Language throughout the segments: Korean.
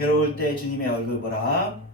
괴로울 때 주님의 얼굴 보라.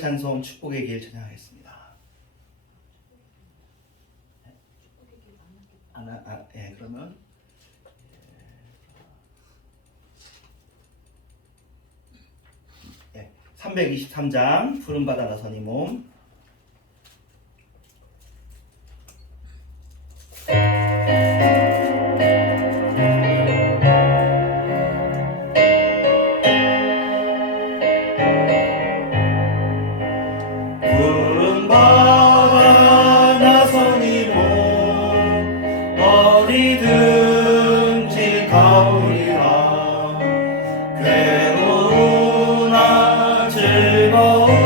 찬송 축복의 길 찬양하겠습니다. 그러면 323장 푸른 바다 나선 이 몸. 어디든지 가오리라. 괴로우나 즐거우나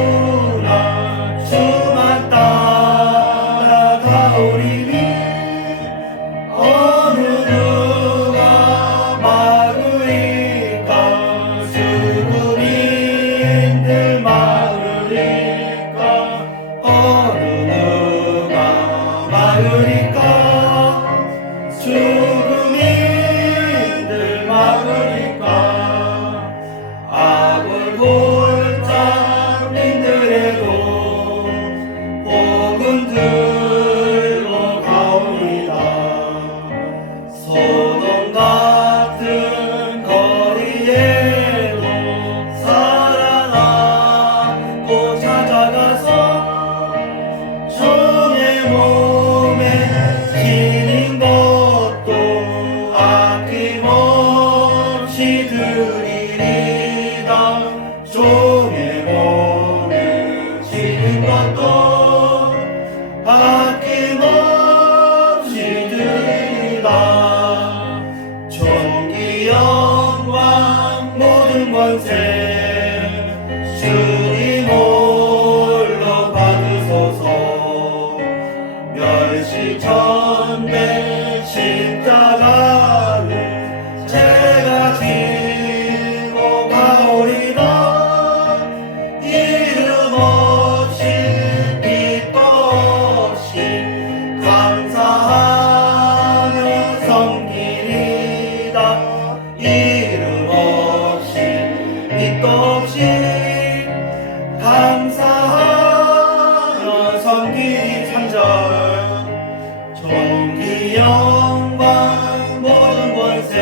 끊임없이 드리리다. 종의 몸을 지는 것도 아낌없이 드리리다. 존귀 영광 모든 권세 주님 홀로 받으소서. 멸시천대 십자가를 제가 지고 가오리다. 이름 없이 빛도 없이 감사하며 섬기리다. 이름 없이 빛도 없이 감사하며 섬기리. 3절 존귀 영광 모든 권세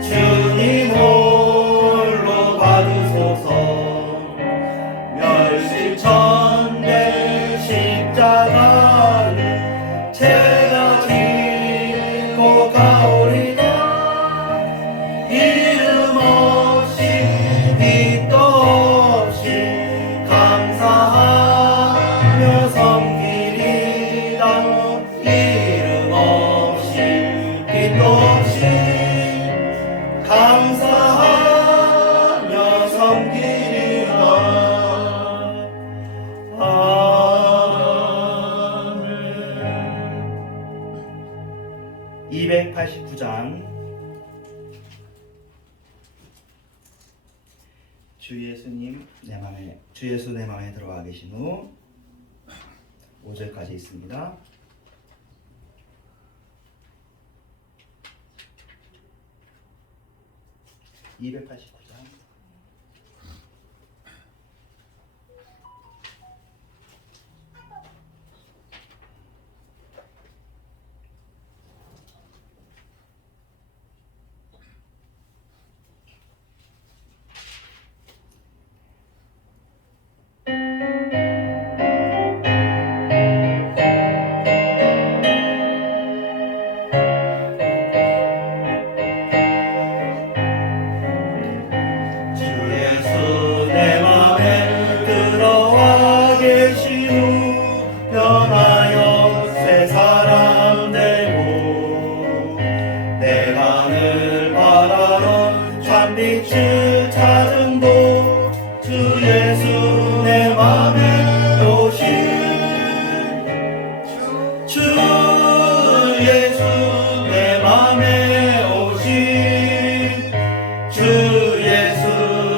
주님 홀로 받으소서. 멸시천대 십자가를 제가 지고 가오리다. 이름 없이 빛도 없이 감사하며 섬기리다. 이름 없이 빛도 없이 감사하며 섬기리다. 아멘. 289장 주 예수 내 마음에 들어와 계신 후 5절까지 있습니다. (289장) 빛을 찾은 곳 주 예수 내 맘에 오신 주 예수 내 맘에 오신 주 예수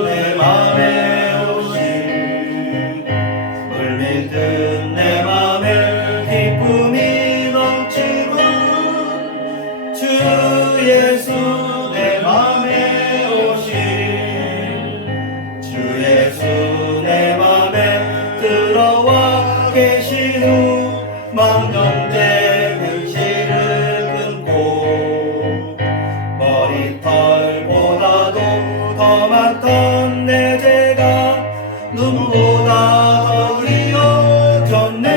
내 맘에 오신 물밀듯 내 맘에 기쁨이 넘치고 주 예수 내 맘에 계신 후 망령된 근실을 끊고 머리털보다도 더 많던 내 죄가 눈보다 더 희어졌네.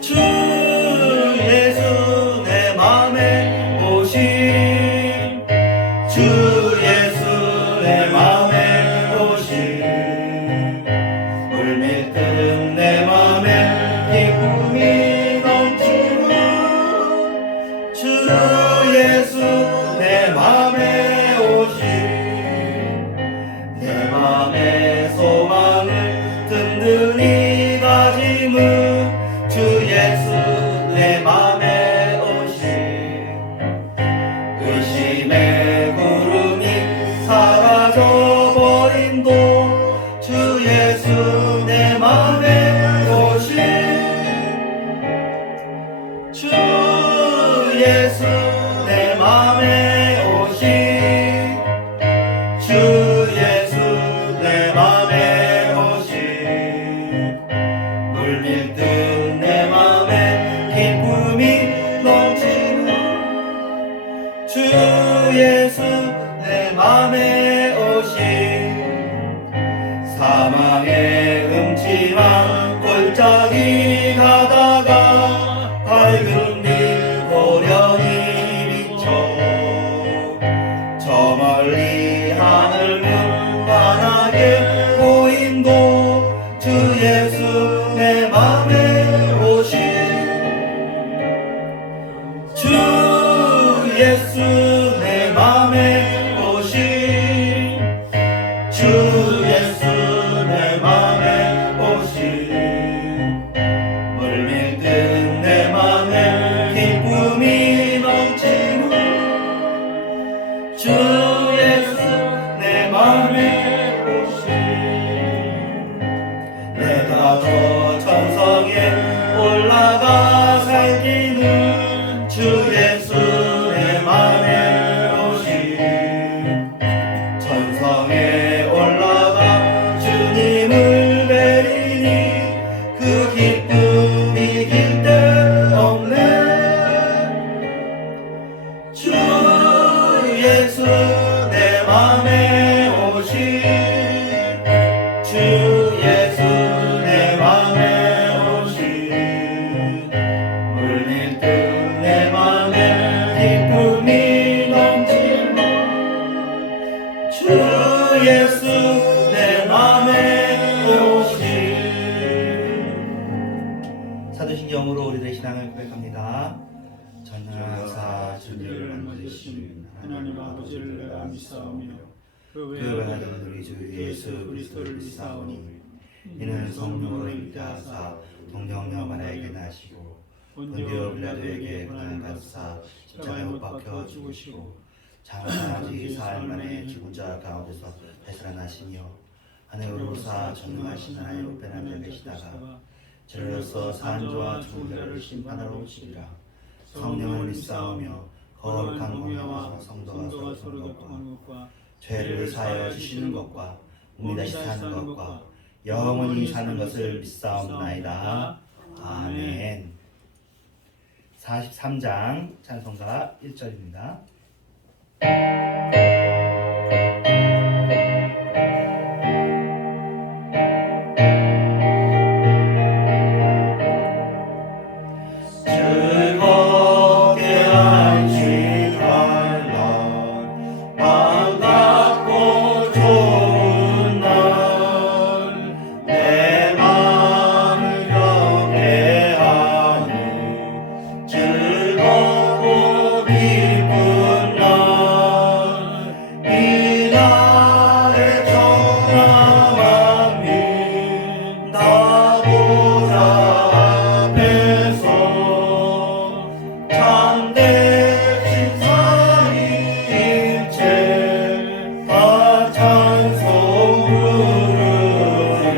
주 예수 내 맘에 오신 주 예수 내 맘에 오신 물밀듯 내 맘에 기쁨이 넘치고 주 예수 내 맘에 오신 내 맘의 소망을 든든히 가짐은 주 예수 내 맘에 오신 의심의 구름이 사라져버린 곳 주 예수 내 맘에 오신 주 예수 내 맘에 오신 주 예수 내 맘에 오신 물밀듯 내 맘에 기쁨이 넘치는 주 예수 내 맘에 오신 사망의 음침한 골짜기 가다가 밝은 빛 호련히 비쳐 맘에 오신 주 예수 내 맘에 오신 물밀듯 내 맘에 기쁨이 넘치고 주 예수 내 맘에 오신 내가 더 천성에 올라가 살기는 주 예수 내 맘에 오신 천성에 올라가 주님을 뵈리니 그 기쁨 이길 데 없네 주 예수 내 맘에 오신 주 예수 내 맘에 오신 물밀듯 내 맘에 기쁨이 넘치는 주 예수 내 맘에 오신 사도신경으로 우리들의 신앙을 고백합니다. 전능하사 주님을 만드신 하나님 아버지를 내가 믿사오며 그 그 외아들 외아들 우리 주 예수 그리스도를 믿사오니 이는 성령으로 잉태하사 동정녀 마리아에게 나시고 본디오 빌라도에게 고난을 받으사 십자가에 못 박혀 죽으시고 장사한 지 사흘 만에 죽은 자 가운데서 되살아나시며 하늘로 오르사 전능하신 하나님 우편에 앉아 계시다가 저로서 산자와 죽은 자를 심판하러 오시리라. 성령을 믿사오며 거룩한 공회와 성도가 서로 교통하는 것과 죄를 사하여 주시는 것과 몸이 다시 사는 것과 영원히 사는 것을 믿사옵나이다. 아멘. 43장 찬송가 1절입니다. 즐겁게 안식할 날 반갑고 좋은 날 내 맘을 경외하니 즐겁고 기쁜 날 이 날의 청함함이 나 보좌 앞에서 참되신 살인체 다 찬송 부르네.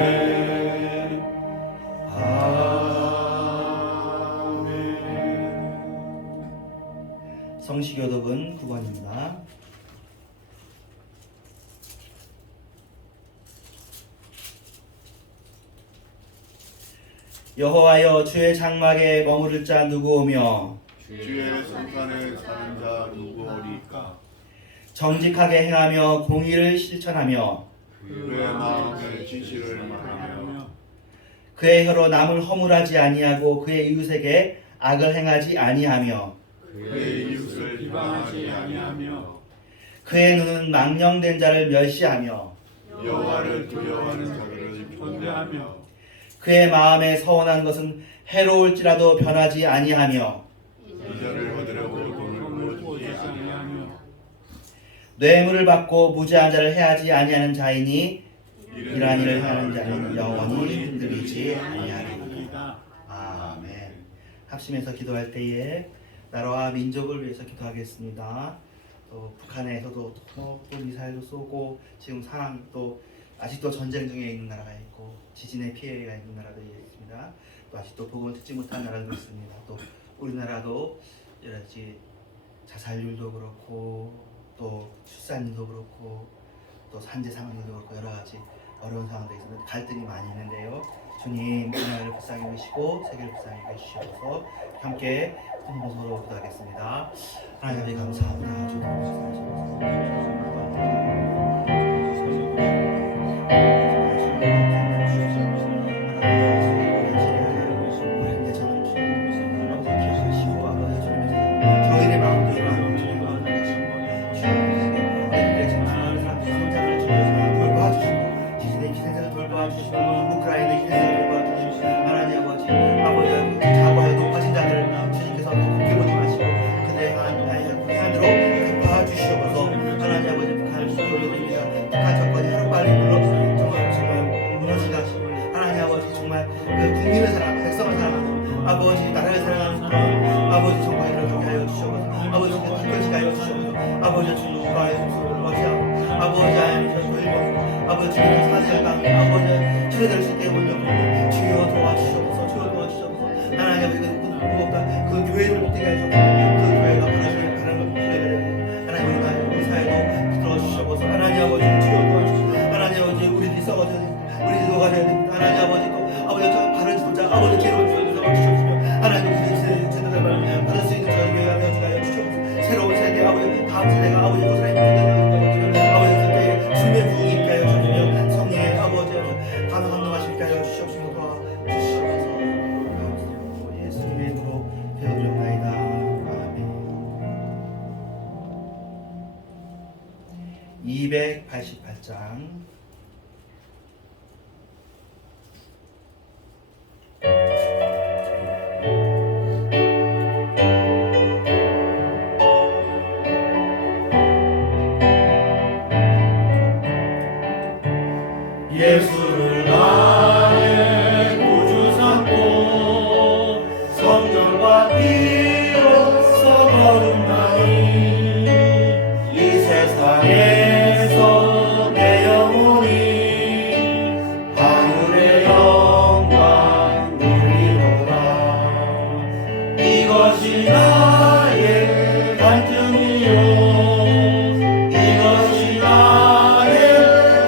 아멘. 성시교독은 9번입니다. 여호와여 주의 장막에 머무를 자 누구 오며 주의 성산에 사는 자 누구오리까? 정직하게 행하며 공의를 실천하며 그의 마음의 진실을 말하며 그의 그의 혀로 남을 허물하지 아니하고 그의 이웃에게 악을 행하지 아니하며 그의 이웃을 비방하지 아니하며 그의 눈은 망령된 자를 멸시하며 여호와를 두려워하는 자들을 존대하며 존대하며 그의 마음에 서원한 것은 해로울지라도 변하지 아니하며 이자를 얻으려고 돈을 돈을 구하지 구하지 아니하며 아니하며 뇌물을 받고 무죄한 자를 해하지 아니하는 자이니 이러한 일을 하는 자는 영원히 흔들리지 아니하리라. 아니하리이다. 아멘. 합심해서 기도할 때에 나라와 민족을 위해서 기도하겠습니다. 또 북한에서도 또 미사일도 쏘고 지금 상황 또 아직도 전쟁 중에 있는 나라가 있고 지진의 피해가 있는 나라도 있습니다. 또 아직도 복음을 듣지 못한 나라도 있습니다. 또 우리나라도 여러 가지 자살률도 그렇고 또 출산율도 그렇고 또 산재 상황도 그렇고 여러 가지 어려운 상황도 있습니다. 갈등이 많이 있는데요. 주님 하나님을 불쌍히 여기시고 세계를 불쌍히 여기시옵소서. 함께 손으로 기도하겠습니다. 하나님 감사합니다. 주님 저희의 마음도 돌봐주시고 우크라이나 희생자를 돌봐주시고 하나님 아버지 자고하여 높아진 자들을 주님께서 굳게 보지 마시고 그들의 한으로 갚아주시옵소서. 세대를 쉽게 올려놓고 주여 도와주시옵소서 주여 도와주시옵소서 하나님 아버지 그 무겁다 그 교회를 못되게 하셔서 그 교회가 바라시는 바람을 부수게 되고 하나님 우리 사회도 들어주시옵소서 하나님 아버지 주여 도와주시옵소서 하나님 아버지 우리들이 썩어져야 됩니다 우리들이 녹아져야 됩니다 하나님 아버지 또 아버지 저 바른 지도자 아버지 괴로운 지도자 주시옵시며 하나님 그 세대를 받을 수 있는 저희 교회가 되어주가요 주시옵소서 새로운 세대 아버지 다음 세대가 아버지 그 사람이 아버지 그때에 주님의 부흥일까요 주시며 성령의 아버지 단어 감동하실까요 주시옵시며 도와주시옵소서 예수님의 이름으로 배워드렸나이다 아멘 288장 예수를 나의 구주 삼고 성령과 피로써 거듭나니 이 세상에서 내 영혼이 하늘의 영광 누리로다 이것이 나의 간증이요 이것이 나의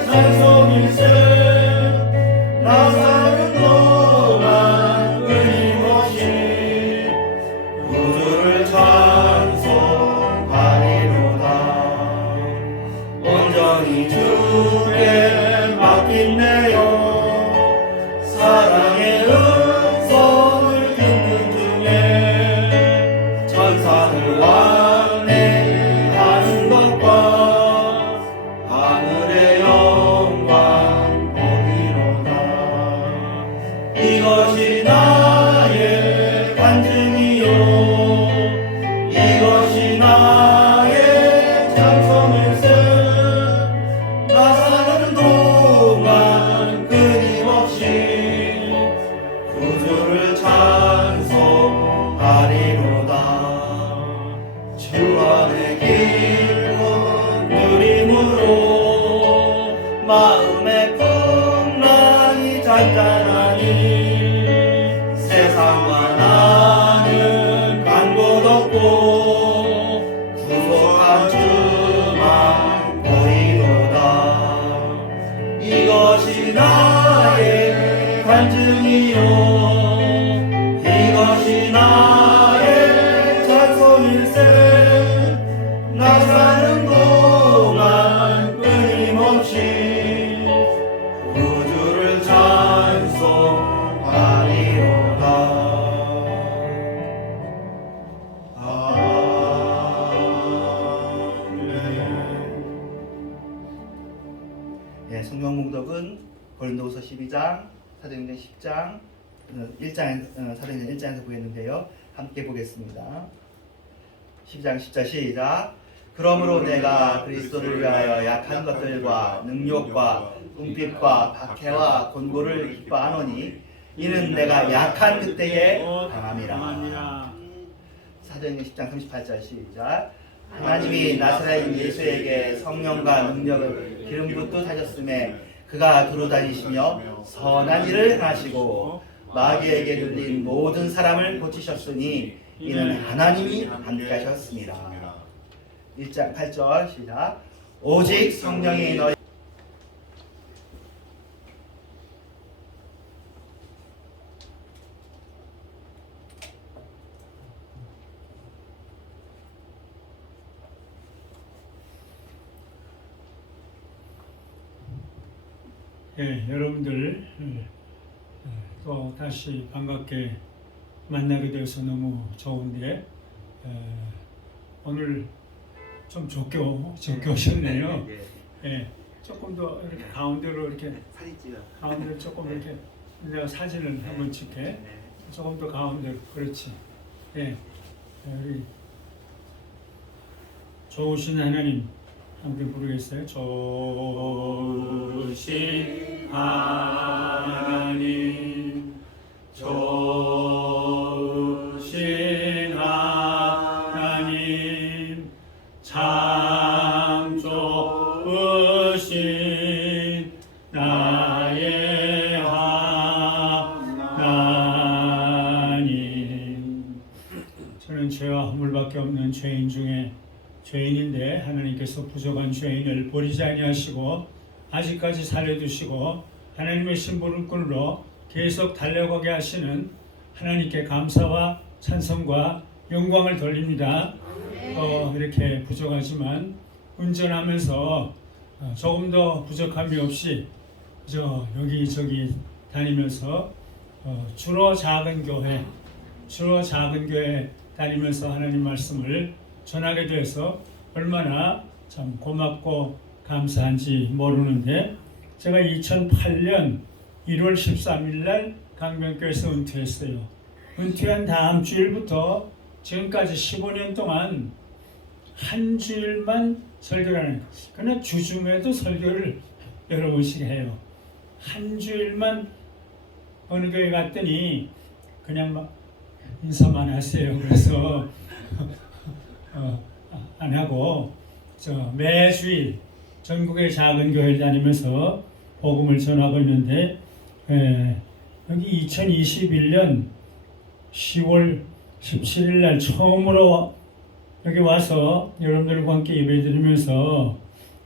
찬송일세 나 사는 동안 끊임없이 구주를 찬송하리로다 온전히 주께 맡긴 내 영 사랑의 음성을 듣는 중에 천사를 왕래하는 것과 하늘의 영광 보리로다 이것이 나의 간증이요 이것이 나의 찬송일세 나 사는 동안 끊임없이 구주를 찬송하리로다 주 안의 기쁨 누림으로 마음의 풍랑이 잔잔하니 세상과 나는 간 곳 없고 구속한 주만 보이도다 이것이 나의 간증이요 이것이 나의 찬송일세 나 사는 동안 끊임없이 구주를 찬송하리로다 예, 성경 봉독은 고린도후서 12장, 사도행전 10장, 1장 사도행전 1장에서 보였는데요. 함께 보겠습니다. 10장 10절 시작. 그러므로 내가 그리스도를 위하여 약한 것들과 능욕과 궁핍과 박해와 곤고를 기뻐하노니 이는 내가 약한 그때에 강함이라. 사도행전 10장 38절 시작. 하나님이 나사렛인 예수에게 성령과 능력을 기름 붓듯 하셨음에 그가 두루 다니시며 선한 일을 하시고 마귀에게 들린 모든 사람을 고치셨으니 이는 하나님이 함께 하셨습니다. 1장 8절 시작. 오직 성령이 너희 예, 여러분들 또 다시 반갑게 만나게 돼서 너무 좋은데 오늘 좀 좋게 오셨네요. 예, 조금 더 이렇게 가운데로 이렇게 사진 찍어. 가운데 조금 이렇게 내가 사진을 한번 찍게 조금 더 가운데로 그렇지. 예, 우리 좋으신 하나님 함께 부르겠어요. 좋으신 하나님, 좋으신 하나님, 참 좋으신 나의 죄인인데 하나님께서 부족한 죄인을 버리지 아니하시고 아직까지 살려두시고 하나님의 심부름꾼으로 계속 달려가게 하시는 하나님께 감사와 찬송과 영광을 돌립니다. 이렇게 부족하지만 운전하면서 조금 더 부족함이 없이 여기저기 다니면서 주로 작은 교회 다니면서 하나님 말씀을 전하게 돼서 얼마나 참 고맙고 감사한지 모르는데, 제가 2008년 1월 13일 날 강변교회에서 은퇴했어요. 은퇴한 다음 주일부터 지금까지 15년 동안 한 주일만 설교를 하는 거예요. 그러나 주중에도 설교를 여러 번씩 해요. 한 주일만 어느 교회 갔더니 그냥 막 인사만 하세요. 그래서 안 하고 매주일 전국의 작은 교회를 다니면서 복음을 전하고 있는데, 여기 2021년 10월 17일 날 처음으로 여기 와서 여러분들과 함께 예배드리면서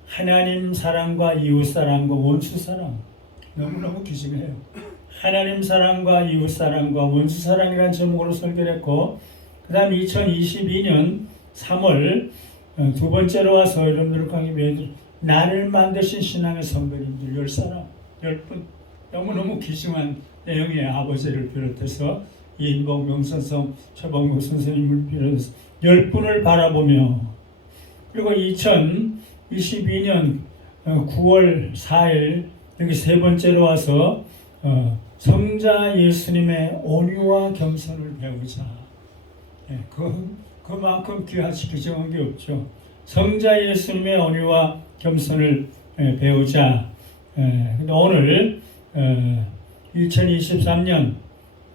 하나님 사랑과 이웃 사랑과 원수 사랑, 너무너무 귀중해요. 하나님 사랑과 이웃 사랑과 원수 사랑이라는 제목으로 설교를 했고, 그 다음 2022년 3월 두 번째로 와서 여러분들과 함께 예배드리면서 나를 만드신 신앙의 선배님들 10사람, 10분, 너무너무 귀중한 내용의 아버지를 비롯해서 이인복 명선성 최범국 선생님을 비롯해서 10분을 바라보며, 그리고 2022년 9월 4일 여기 세 번째로 와서 성자 예수님의 온유와 겸손을 배우자. 그만큼 귀하시 규정한 게 없죠. 성자 예수님의 온유와 겸손을 배우자. 근데 오늘 2023년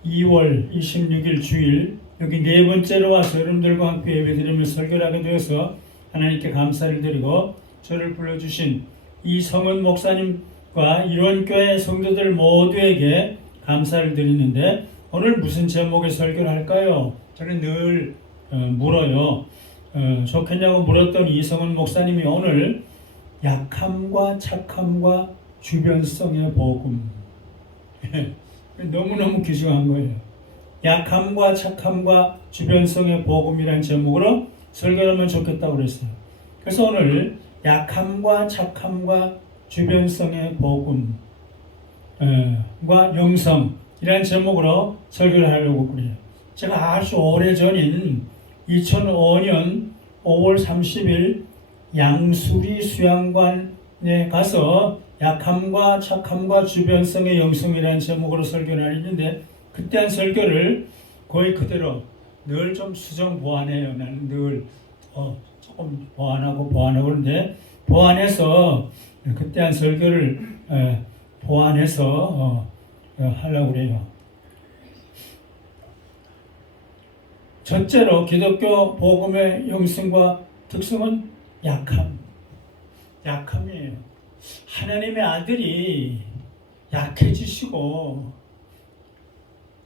2월 26일 주일 여기 네 번째로 와서 여러분들과 함께 예배드리면서 설교를 하게 되어서 하나님께 감사를 드리고, 저를 불러주신 이성은 목사님과 일원교회 성도들 모두에게 감사를 드리는데, 오늘 무슨 제목의 설교를 할까요? 저는 늘 물어요. 좋겠냐고 물었더니 이성은 목사님이 오늘 약함과 착함과 주변성의 복음 너무너무 귀중한 거예요. 약함과 착함과 주변성의 복음이라는 제목으로 설교를 하면 좋겠다고 그랬어요. 그래서 오늘 약함과 착함과 주변성의 복음과 영성이라는 제목으로 설교를 하려고 그래요. 제가 아주 오래전인 2005년 5월 30일 양수리 수양관에 가서 약함과 착함과 주변성의 영성이라는 제목으로 설교를 했는데, 그때 한 설교를 거의 그대로 늘 좀 수정 보완해요. 나는 늘 조금 보완하고 그런데 보완해서 그때 한 설교를 보완해서 하려고 그래요. 첫째로 기독교 복음의 영성과 특성은 약함이에요. 하나님의 아들이 약해지시고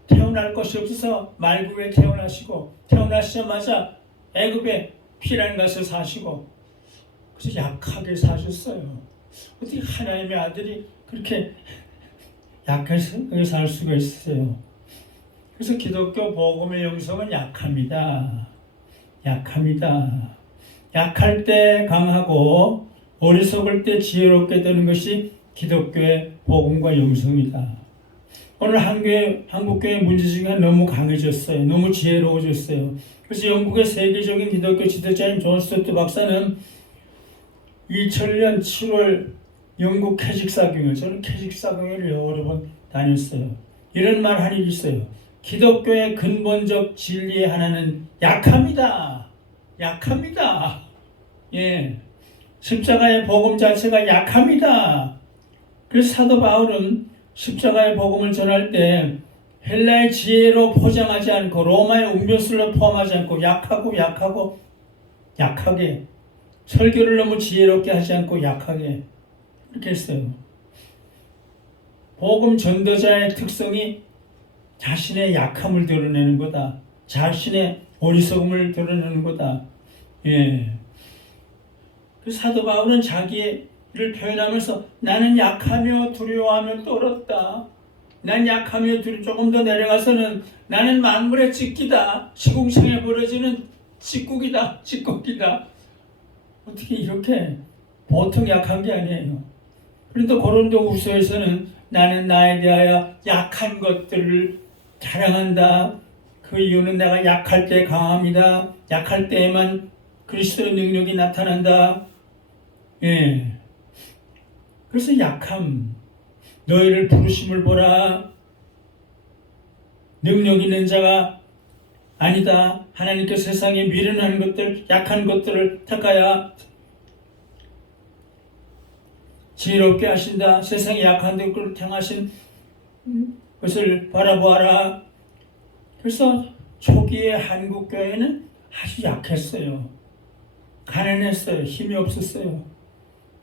태어날 것이 없어서 말구에 태어나시고, 태어나시자마자 애굽에 피라는 것을 사시고, 그래서 약하게 사셨어요. 어떻게 하나님의 아들이 그렇게 약하게 살 수가 있어요? 그래서 기독교 복음의 영성은 약합니다. 약할 때 강하고 어리석을 때 지혜롭게 되는 것이 기독교의 복음과 영성이다. 오늘 한국교회 문제지기가 너무 강해졌어요. 너무 지혜로워졌어요. 그래서 영국의 세계적인 기독교 지도자인 존 스토트 박사는 2000년 7월 영국 캐직사경을, 저는 캐직사경을 여러 번 다녔어요. 이런 말 한 일이 있어요. 기독교의 근본적 진리의 하나는 약합니다. 예, 십자가의 복음 자체가 약합니다. 그래서 사도 바울은 십자가의 복음을 전할 때 헬라의 지혜로 포장하지 않고 로마의 웅변술로 포함하지 않고 약하게 설교를 너무 지혜롭게 하지 않고 약하게 이렇게 했어요. 복음 전도자의 특성이 자신의 약함을 드러내는 거다. 자신의 어리석음을 드러내는 거다. 예. 그 사도 바울은 자기를 표현하면서 나는 약하며 두려워하며 떨었다. 난 약하며 조금 더 내려가서는 나는 만물의 찢기다. 시궁창에 벌어지는 찢국이다. 어떻게 이렇게 보통 약한 게 아니에요. 그런데 고린도후서에서는 나는 나에 대하여 약한 것들을 자랑한다. 그 이유는 내가 약할 때 강함이다. 약할 때에만 그리스도의 능력이 나타난다. 예. 그래서 약함. 너희를 부르심을 보라. 능력 있는 자가 아니다. 하나님께서 세상에 미련한 것들, 약한 것들을 택하여 지혜롭게 하신다. 세상에 약한 것들을 택하신 것을 바라보아라. 그래서 초기에 한국 교회는 아주 약했어요. 가난했어요. 힘이 없었어요.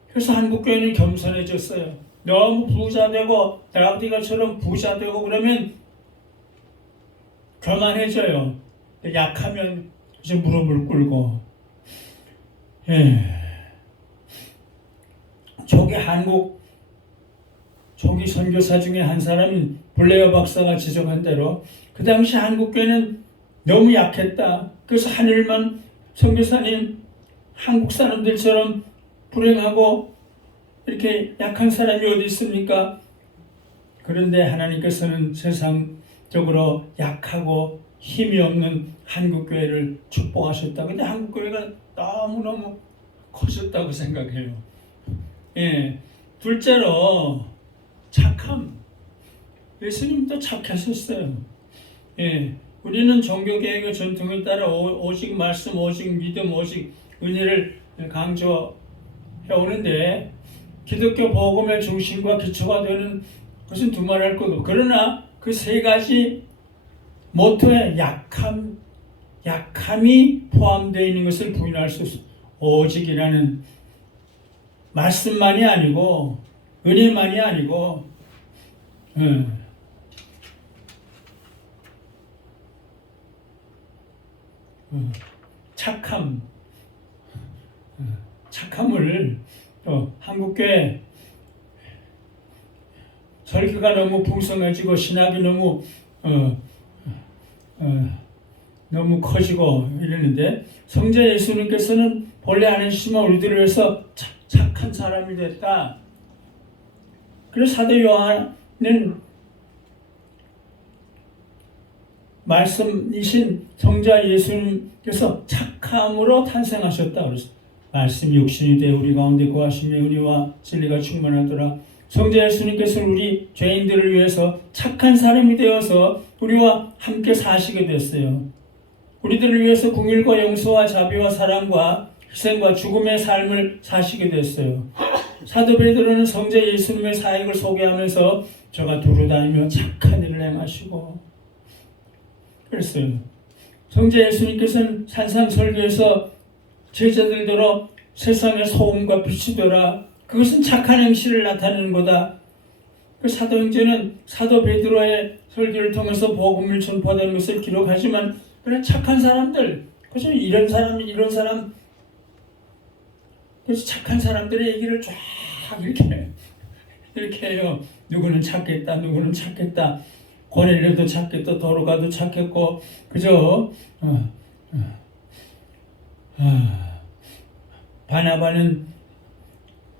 그래서 한국 교회는 겸손해졌어요. 너무 부자되고 라우디가처럼 부자되고 그러면 교만해져요. 약하면 이제 무릎을 꿇고. 초기 선교사 중에 한 사람인 블레어 박사가 지적한 대로 그 당시 한국교회는 너무 약했다. 그래서 하늘만 선교사님 한국 사람들처럼 불행하고 이렇게 약한 사람이 어디 있습니까? 그런데 하나님께서는 세상적으로 약하고 힘이 없는 한국교회를 축복하셨다. 근데 한국교회가 너무너무 커졌다고 생각해요. 둘째로 착함. 예수님도 착하셨어요. 우리는 종교개혁의 전통에 따라 오직 말씀, 오직 믿음, 오직 은혜를 강조해 오는데 기독교 복음의 중심과 기초가 되는 것은 두말할 것도. 그러나 그 세 가지 모토에 약함이 포함되어 있는 것을 부인할 수 없어요. 오직이라는 말씀만이 아니고 은혜만이 아니고 착함을 또 한국교회 설교가 너무 풍성해지고 신학이 너무 커지고 이러는데 성자 예수님께서는 본래 안 해주시면 우리들을 위해서 착한 사람이 됐다. 그래서 사도 요한은 말씀이신 성자 예수님께서 착함으로 탄생하셨다. 그래서 말씀이 육신이 되어 우리 가운데 거하시며 은혜와 진리가 충만하더라. 성자 예수님께서는 우리 죄인들을 위해서 착한 사람이 되어서 우리와 함께 사시게 됐어요. 우리들을 위해서 긍휼과 용서와 자비와 사랑과 희생과 죽음의 삶을 사시게 됐어요. 사도 베드로는 성자 예수님의 사역을 소개하면서 저가 두루다니며 착한 일을 행하시고 그랬어요. 성자 예수님께서는 산상설교에서 제자들더러 세상의 소음과 빛이 되라. 그것은 착한 행실을 나타내는 거다. 그 사도행전은 사도 베드로의 설교를 통해서 복음을 전파되는 것을 기록하지만 그런 착한 사람들, 그래서 이런 사람 그래서 착한 사람들의 얘기를 쫙 이렇게 해요. 누구는 착했다. 고넬료도 착했다. 도로가도 착했고 그죠?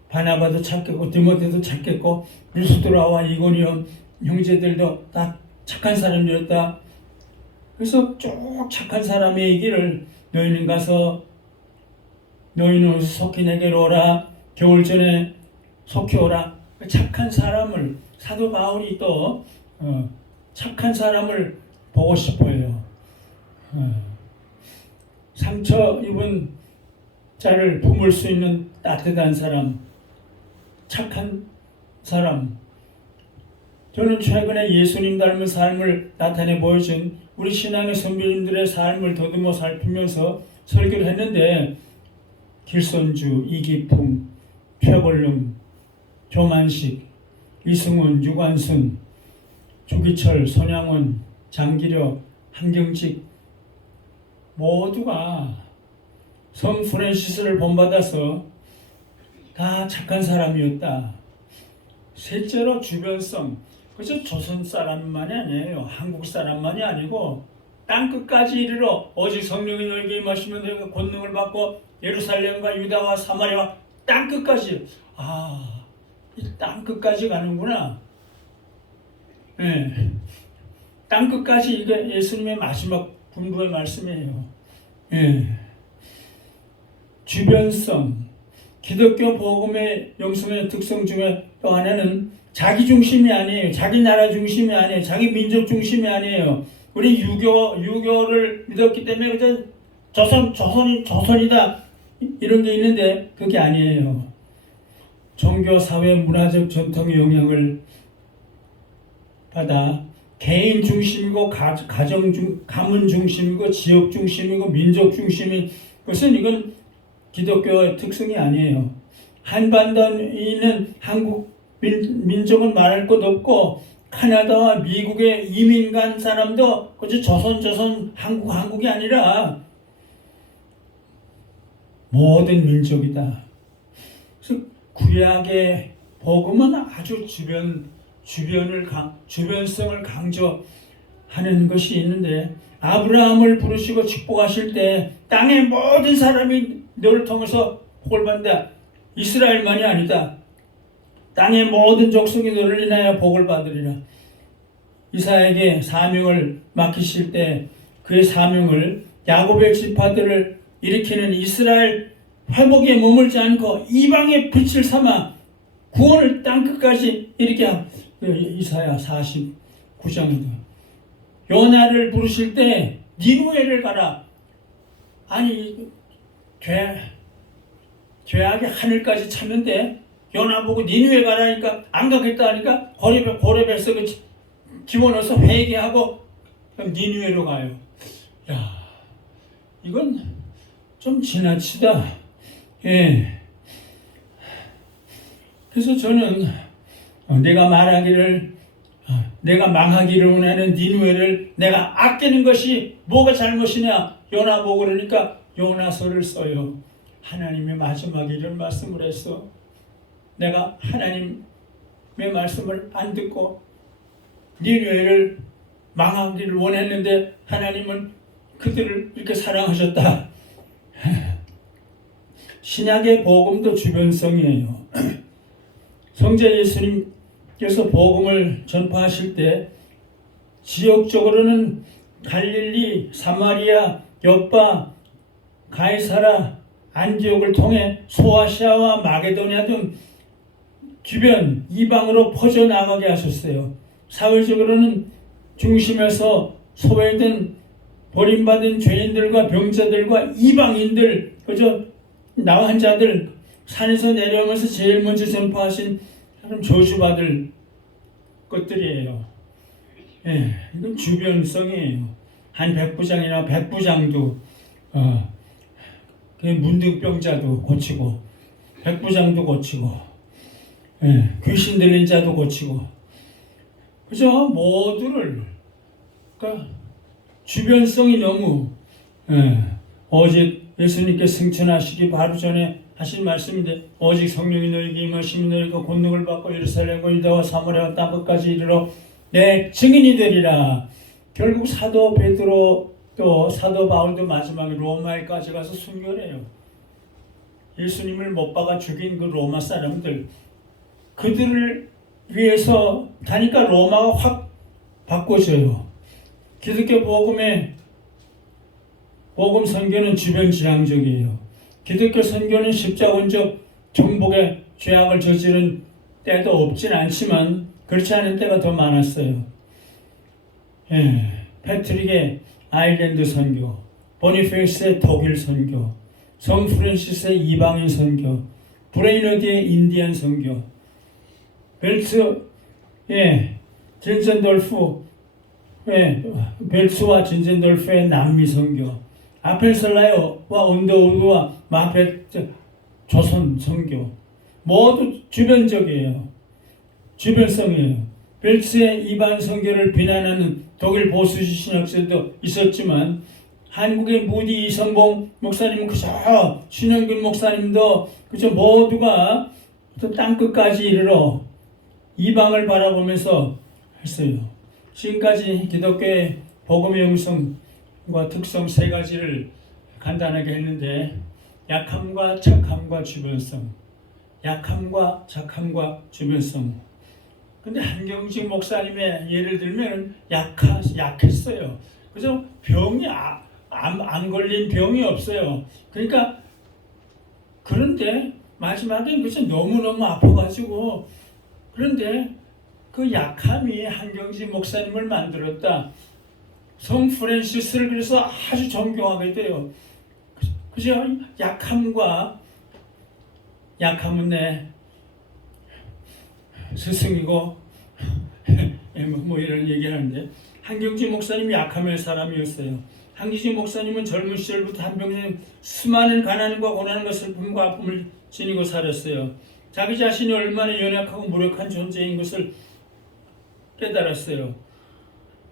바나바도 착했고 디모데도 착했고 루스드라와 이고니온 형제들도 다 착한 사람이었다. 그래서 쭉 착한 사람의 얘기를 너희는 속히 내게로 오라. 겨울 전에 속히 오라. 착한 사람을 사도 바울이 또 착한 사람을 보고 싶어요. 상처 입은 자를 품을 수 있는 따뜻한 사람, 착한 사람. 저는 최근에 예수님 닮은 삶을 나타내 보여준 우리 신앙의 선배님들의 삶을 더듬어 살피면서 설교를 했는데 길선주, 이기풍, 최벌름, 조만식, 이승훈, 유관순, 조기철, 손양원, 장기력, 한경직 모두가 성 프랜시스를 본받아서 다 착한 사람이었다. 셋째로 주변성. 그저 조선 사람만이 아니에요. 한국 사람만이 아니고 땅끝까지 이르러 오직 성령이 너에게 임하시면 너희가 권능을 받고 예루살렘과 유다와 사마리아와 땅끝까지. 이 땅끝까지 가는구나. 예. 땅끝까지 이게 예수님의 마지막 분부의 말씀이에요. 예. 주변성. 기독교 복음의 영성의 특성 중에 또 하나는 자기 중심이 아니에요. 자기 나라 중심이 아니에요. 자기 민족 중심이 아니에요. 우리 유교를 믿었기 때문에 그저 조선이다 이런 게 있는데 그게 아니에요. 종교, 사회, 문화적 전통의 영향을 받아 개인 중심이고 가문 중심이고 지역 중심이고 민족 중심인 것은 이건 기독교의 특성이 아니에요. 한반도에 있는 한국 민족은 말할 것 없고 카나다와 미국에 이민 간 사람도 그저 조선 한국이 아니라 모든 민족이다. 그래서 구약의 복음은 아주 주변성을 강조하는 것이 있는데 아브라함을 부르시고 축복하실 때 땅의 모든 사람이 너를 통해서 복을 받는다. 이스라엘만이 아니다. 땅의 모든 족속이 너를 인하여 복을 받으리라. 이사야에게 사명을 맡기실 때 그의 사명을 야곱의 지파들을 일으키는 이스라엘 회복에 머물지 않고 이방의 빛을 삼아 구원을 땅끝까지 일으켜. 이사야 49장입니다. 요나를 부르실 때 니누에를 가라. 아니 죄악의 하늘까지 찾는데 요나 보고 니누에 가라니까 안 가겠다 하니까 고레벨석을 집어넣어서 회개하고 니누에로 가요. 야, 이건 좀 지나치다. 예. 그래서 저는 내가 망하기를 원하는 니누에를 내가 아끼는 것이 뭐가 잘못이냐? 요나 보고 그러니까 요나서를 써요. 하나님의 마지막에 이런 말씀을 했어. 내가 하나님의 말씀을 안 듣고 니느웨를 망하기를 원했는데 하나님은 그들을 이렇게 사랑하셨다. 신약의 복음도 주변성이에요. 성자 예수님께서 복음을 전파하실 때 지역적으로는 갈릴리, 사마리아, 욥바, 가이사라, 안디옥을 통해 소아시아와 마게도니아 등 주변 이방으로 퍼져나가게 하셨어요. 사회적으로는 중심에서 소외된 버림받은 죄인들과 병자들과 이방인들, 그저 나한 자들 산에서 내려오면서 제일 먼저 전파하신 저주받을 것들이에요. 예, 이건 주변성이에요. 한 백부장이나 백부장도 문득병자도 고치고 백부장도 고치고 귀신 들린 자도 고치고 그죠? 모두를 그러니까 주변성이 너무 오직 예수님께 승천하시기 바로 전에 하신 말씀인데 오직 성령이 너희에게 임하시면 너희가 권능을 받고 예루살렘과 유다와 사마리아와 땅끝까지 이르러 내 증인이 되리라. 결국 사도 베드로 또 사도 바울도 마지막에 로마에까지 가서 순교해요. 예수님을 못 박아 죽인 그 로마 사람들 그들을 위해서 가니까 로마가 확 바꿔져요. 기독교 복음 선교는 주변지향적이에요. 기독교 선교는 십자군적 정복의 죄악을 저지른 때도 없진 않지만 그렇지 않은 때가 더 많았어요. 패트릭의 아일랜드 선교, 보니페이스의 독일 선교, 성 프란시스의 이방인 선교, 브레이너드의 인디안 선교, 벨스와 진젠돌프의 남미 선교, 아펠설라이와 언더우드와 마페 조선 선교 모두 주변적이에요. 주변성이에요. 벨스의 이반 선교를 비난하는 독일 보수 신학자도 있었지만 한국의 무디 이성봉 목사님 그저 신영균 목사님도 그저 모두가 또 땅끝까지 이르러 이방을 바라보면서 했어요. 지금까지 기독교의 복음의 형성과 특성 세 가지를 간단하게 했는데 약함과 착함과 주변성, 약함과 착함과 주변성. 근데 한경직 목사님의 예를 들면 약했어요. 그래서 병이 안 걸린 병이 없어요. 그러니까 그런데 마지막엔 그래서 너무너무 아파가지고 그런데 그 약함이 한경직 목사님을 만들었다. 성 프랜시스를 그래서 아주 존경하게 돼요. 그죠? 약함은 내 스승이고 뭐 이런 얘기하는데 한경직 목사님이 약함의 사람이었어요. 한경직 목사님은 젊은 시절부터 한평생 수많은 가난과 고난과 슬픔과 아픔을 지니고 살았어요. 자기 자신이 얼마나 연약하고 무력한 존재인 것을 깨달았어요.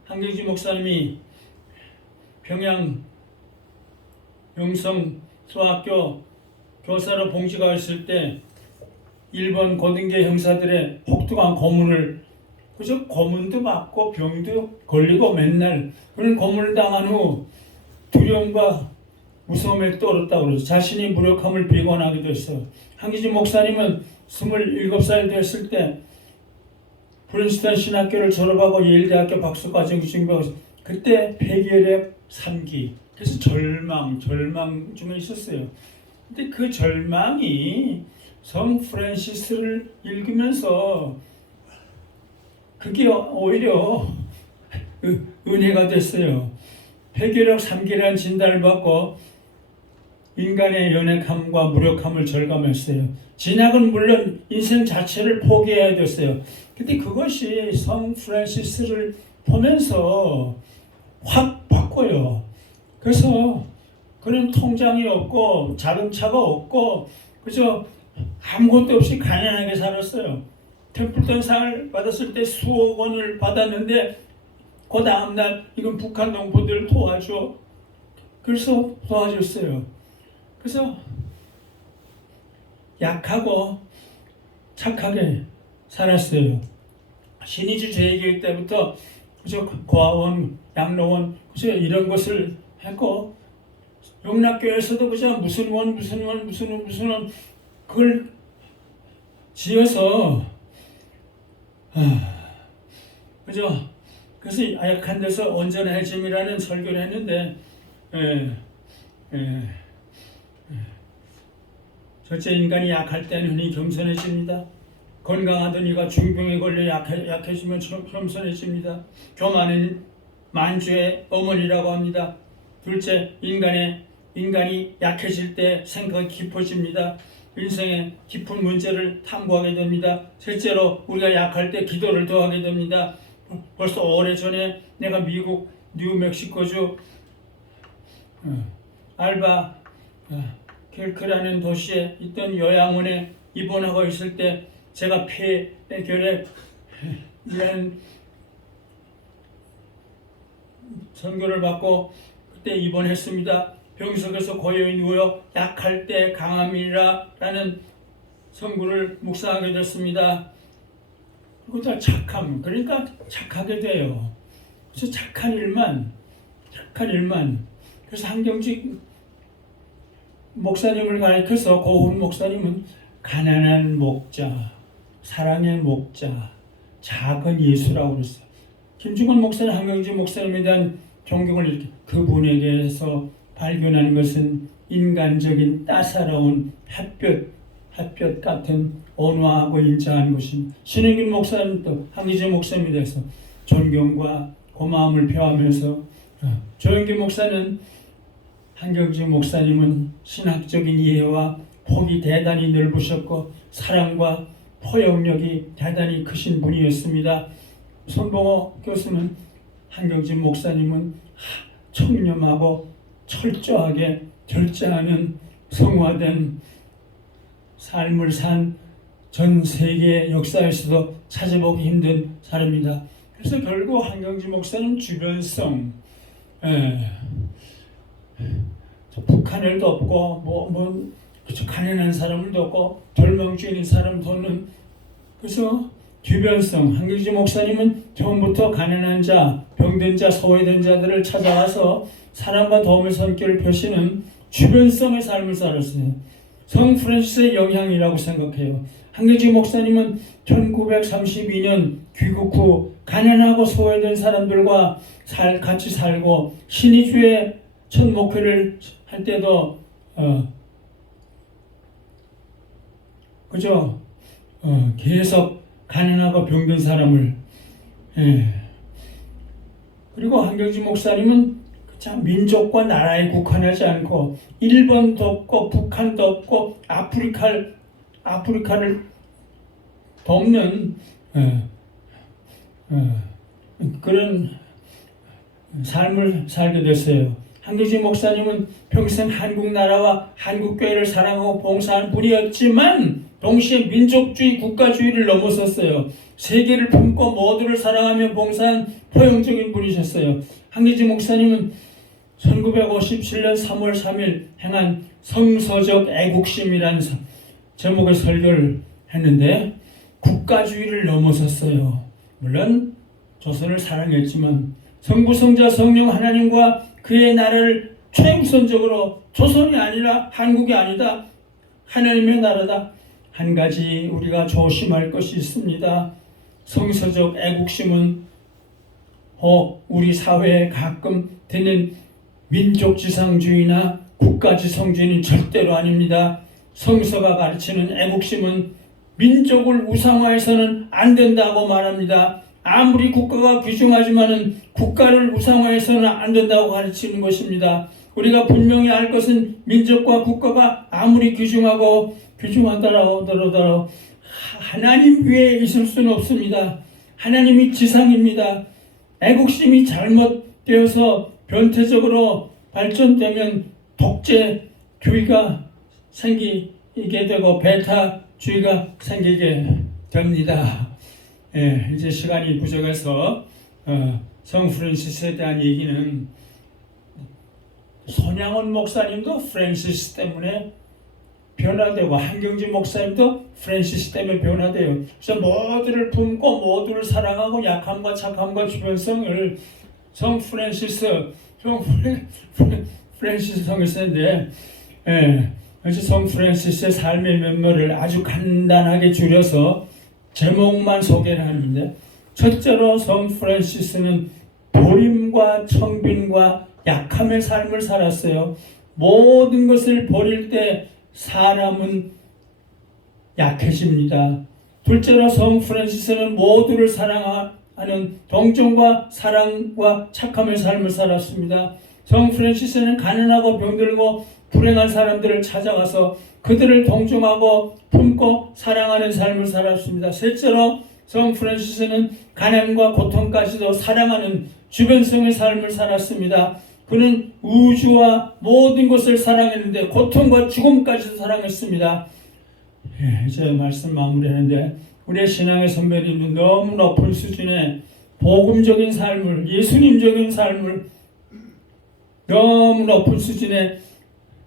한경직 목사님이 평양 영성 소학교 교사로 봉직하고 있을 때 일본 고등계 형사들의 혹독한 고문을 그저 고문도 받고 병도 걸리고 맨날 그런 고문을 당한 후 두려움과 무서움에 떨었다고 그러죠. 자신이 무력함을 비관하게 됐어요. 한경직 목사님은 27살 됐을 때 프린스턴 신학교를 졸업하고 예일대학교 박사과정 준비하고 그때 폐결핵 3기 그래서 절망 중에 있었어요. 근데 그 절망이 성 프란시스를 읽으면서 그게 오히려 은혜가 됐어요. 폐결핵 3기라는 진단을 받고 인간의 연약함과 무력함을 절감했어요. 진학은 물론 인생 자체를 포기해야 됐어요. 근데 그것이 성 프란시스를 보면서 확 바꿔요. 그래서 그런 통장이 없고 자동차가 없고 그저 아무것도 없이 가난하게 살았어요. 템플턴 상을 받았을 때 수억 원을 받았는데 그 다음날 이건 북한 동포들 도와줘. 그래서 도와줬어요. 그래서 약하고 착하게 살았어요. 신의주 재개혁 때부터 그저 고아원, 양로원 그저 이런 것을 했고 용락교에서도 그저 무슨 원 그걸 지어서 그죠? 그래서 약한 데서 온전해짐이라는 설교를 했는데 첫째 인간이 약할 때는 흔히 겸손해집니다. 건강하던 이가 중병에 걸려 약해지면 겸손해집니다. 교만은 만주의 어머니라고 합니다. 둘째, 인간이 약해질 때 생각이 깊어집니다. 인생의 깊은 문제를 탐구하게 됩니다. 셋째로 우리가 약할 때 기도를 더 하게 됩니다. 벌써 오래전에 내가 미국 뉴멕시코주 알바 켈크라는 도시에 있던 요양원에 입원하고 있을 때 제가 폐결핵 이런 선교를 받고 그때 입원했습니다. 병석에서 고요히 누워 약할 때 강함이라 라는 선구를 묵상하게 됐습니다. 그것도 착함, 그러니까 착하게 돼요. 그래서 착한 일만. 그래서 한경직 목사님을 가르쳐서 고훈 목사님은 가난한 목자, 사랑의 목자, 작은 예수라고 그랬어요. 김중건 목사님, 한경직 목사님에 대한 존경을 이렇게 그분에게서 발견하는 것은 인간적인 따사로운 햇볕 같은 온화하고 인자한 것입니다. 신은균 목사님도 한기재 목사님에 대해서 존경과 고마움을 표하면서 조영기 목사는 한경직 목사님은 신학적인 이해와 폭이 대단히 넓으셨고 사랑과 포용력이 대단히 크신 분이었습니다. 손봉호 교수는 한경직 목사님은 청렴하고 철저하게 절제하는 성화된 삶을 산 전 세계 역사에서도 찾아보기 힘든 사람입니다. 그래서 결국 한경직 목사님 주변성, 북한을 덮고 그죠? 가난한 사람을 돕고 절망 중에 있는 사람 돕는 그죠? 주변성. 한경주 목사님은 처음부터 가난한 자, 병든 자, 소외된 자들을 찾아와서 사람과 도움의 손길을 펴시는 주변성의 삶을 살았어요. 성 프란시스의 영향이라고 생각해요. 한경주 목사님은 1932년 귀국 후 가난하고 소외된 사람들과 같이 살고 신의주의 첫 목회를 할 때도 그죠? 계속 가난하고 병든 사람을 그리고 한경주 목사님은 참 민족과 나라에 국한하지 않고 일본 돕고 북한 돕고 아프리카를 돕는 그런 삶을 살게 됐어요. 한경주 목사님은 평생 한국 나라와 한국 교회를 사랑하고 봉사한 분이었지만 동시에 민족주의, 국가주의를 넘어섰어요. 세계를 품고 모두를 사랑하며 봉사한 포용적인 분이셨어요. 한경주 목사님은 1957년 3월 3일 행한 성서적 애국심이라는 제목의 설교를 했는데 국가주의를 넘어섰어요. 물론 조선을 사랑했지만 성부, 성자, 성령 하나님과 그의 나라를 최우선적으로 조선이 아니라 한국이 아니다. 하나님의 나라다. 한 가지 우리가 조심할 것이 있습니다. 성서적 애국심은 혹 우리 사회에 가끔 드는 민족지상주의나 국가지성주의는 절대로 아닙니다. 성서가 가르치는 애국심은 민족을 우상화해서는 안 된다고 말합니다. 아무리 국가가 귀중하지만은 국가를 우상화해서는 안 된다고 가르치는 것입니다. 우리가 분명히 알 것은 민족과 국가가 아무리 귀중하고 귀중하더라도 하나님 위에 있을 수는 없습니다. 하나님이 지상입니다. 애국심이 잘못되어서 변태적으로 발전되면 독재주의가 생기게 되고 배타주의가 생기게 됩니다. 이제 시간이 부족해서 성 프란시스에 대한 얘기는 손양원 목사님도 프란시스 때문에 변화되고 한경주 목사님도 프란시스 때문에 변화돼요. 그래서 모두를 품고 모두를 사랑하고 약함과 착함과 주변성을 성 프란시스 성일세인데 그래서 성 프란시스의 삶의 면모를 아주 간단하게 줄여서 제목만 소개를 하는데 첫째로 성 프란시스는 버림과 청빈과 약함의 삶을 살았어요. 모든 것을 버릴 때 사람은 약해집니다. 둘째로 성 프란시스는 모두를 사랑하는 동정과 사랑과 착함의 삶을 살았습니다. 성 프란시스는 가난하고 병들고 불행한 사람들을 찾아가서 그들을 동정하고 품고 사랑하는 삶을 살았습니다. 셋째로 성 프란시스는 가난과 고통까지도 사랑하는 주변성의 삶을 살았습니다. 그는 우주와 모든 것을 사랑했는데 고통과 죽음까지도 사랑했습니다. 이제 말씀 마무리하는데 우리의 신앙의 선배님은 너무 높은 수준의 복음적인 삶을, 예수님적인 삶을 너무 높은 수준의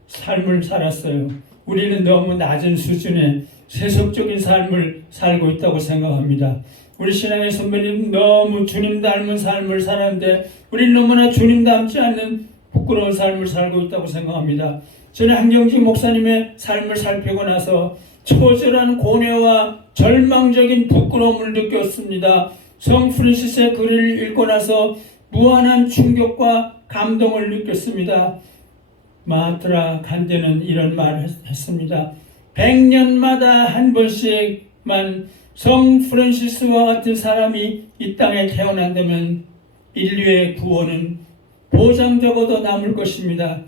삶을 살았어요. 우리는 너무 낮은 수준의 세속적인 삶을 살고 있다고 생각합니다. 우리 신앙의 선배님 너무 주님 닮은 삶을 살았는데 우리는 너무나 주님 닮지 않는 부끄러운 삶을 살고 있다고 생각합니다. 저는 한경주 목사님의 삶을 살피고 나서 처절한 고뇌와 절망적인 부끄러움을 느꼈습니다. 성 프란시스의 글을 읽고 나서 무한한 충격과 감동을 느꼈습니다. 마하트라 간디는 이런 말을 했습니다. 100년마다 한 번씩만 성 프란시스와 같은 사람이 이 땅에 태어난다면 인류의 구원은 보장되고도 남을 것입니다.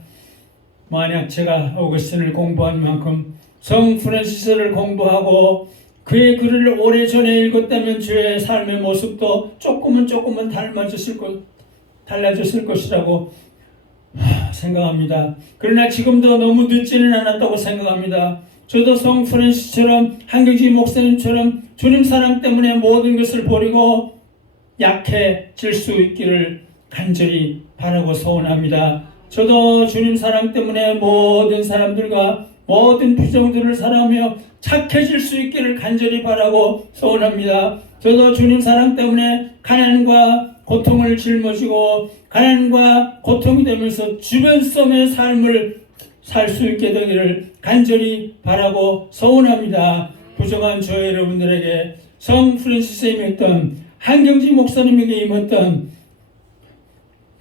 만약 제가 오거스틴을 공부한 만큼 성 프란시스를 공부하고 그의 글을 오래전에 읽었다면 저의 삶의 모습도 조금은 달라졌을 것이라고 생각합니다. 그러나 지금도 너무 늦지는 않았다고 생각합니다. 저도 성 프란시스처럼 한경주 목사님처럼 주님 사랑 때문에 모든 것을 버리고 약해질 수 있기를 간절히 바라고 소원합니다. 저도 주님 사랑 때문에 모든 사람들과 모든 부정들을 사랑하며 착해질 수 있기를 간절히 바라고 소원합니다. 저도 주님 사랑 때문에 가난과 고통을 짊어지고 가난과 고통이 되면서 주변성의 삶을 살 수 있게 되기를 간절히 바라고 소원합니다. 부정한 저 여러분들에게 성 프란시스에 임했던 한경지 목사님에게 임했던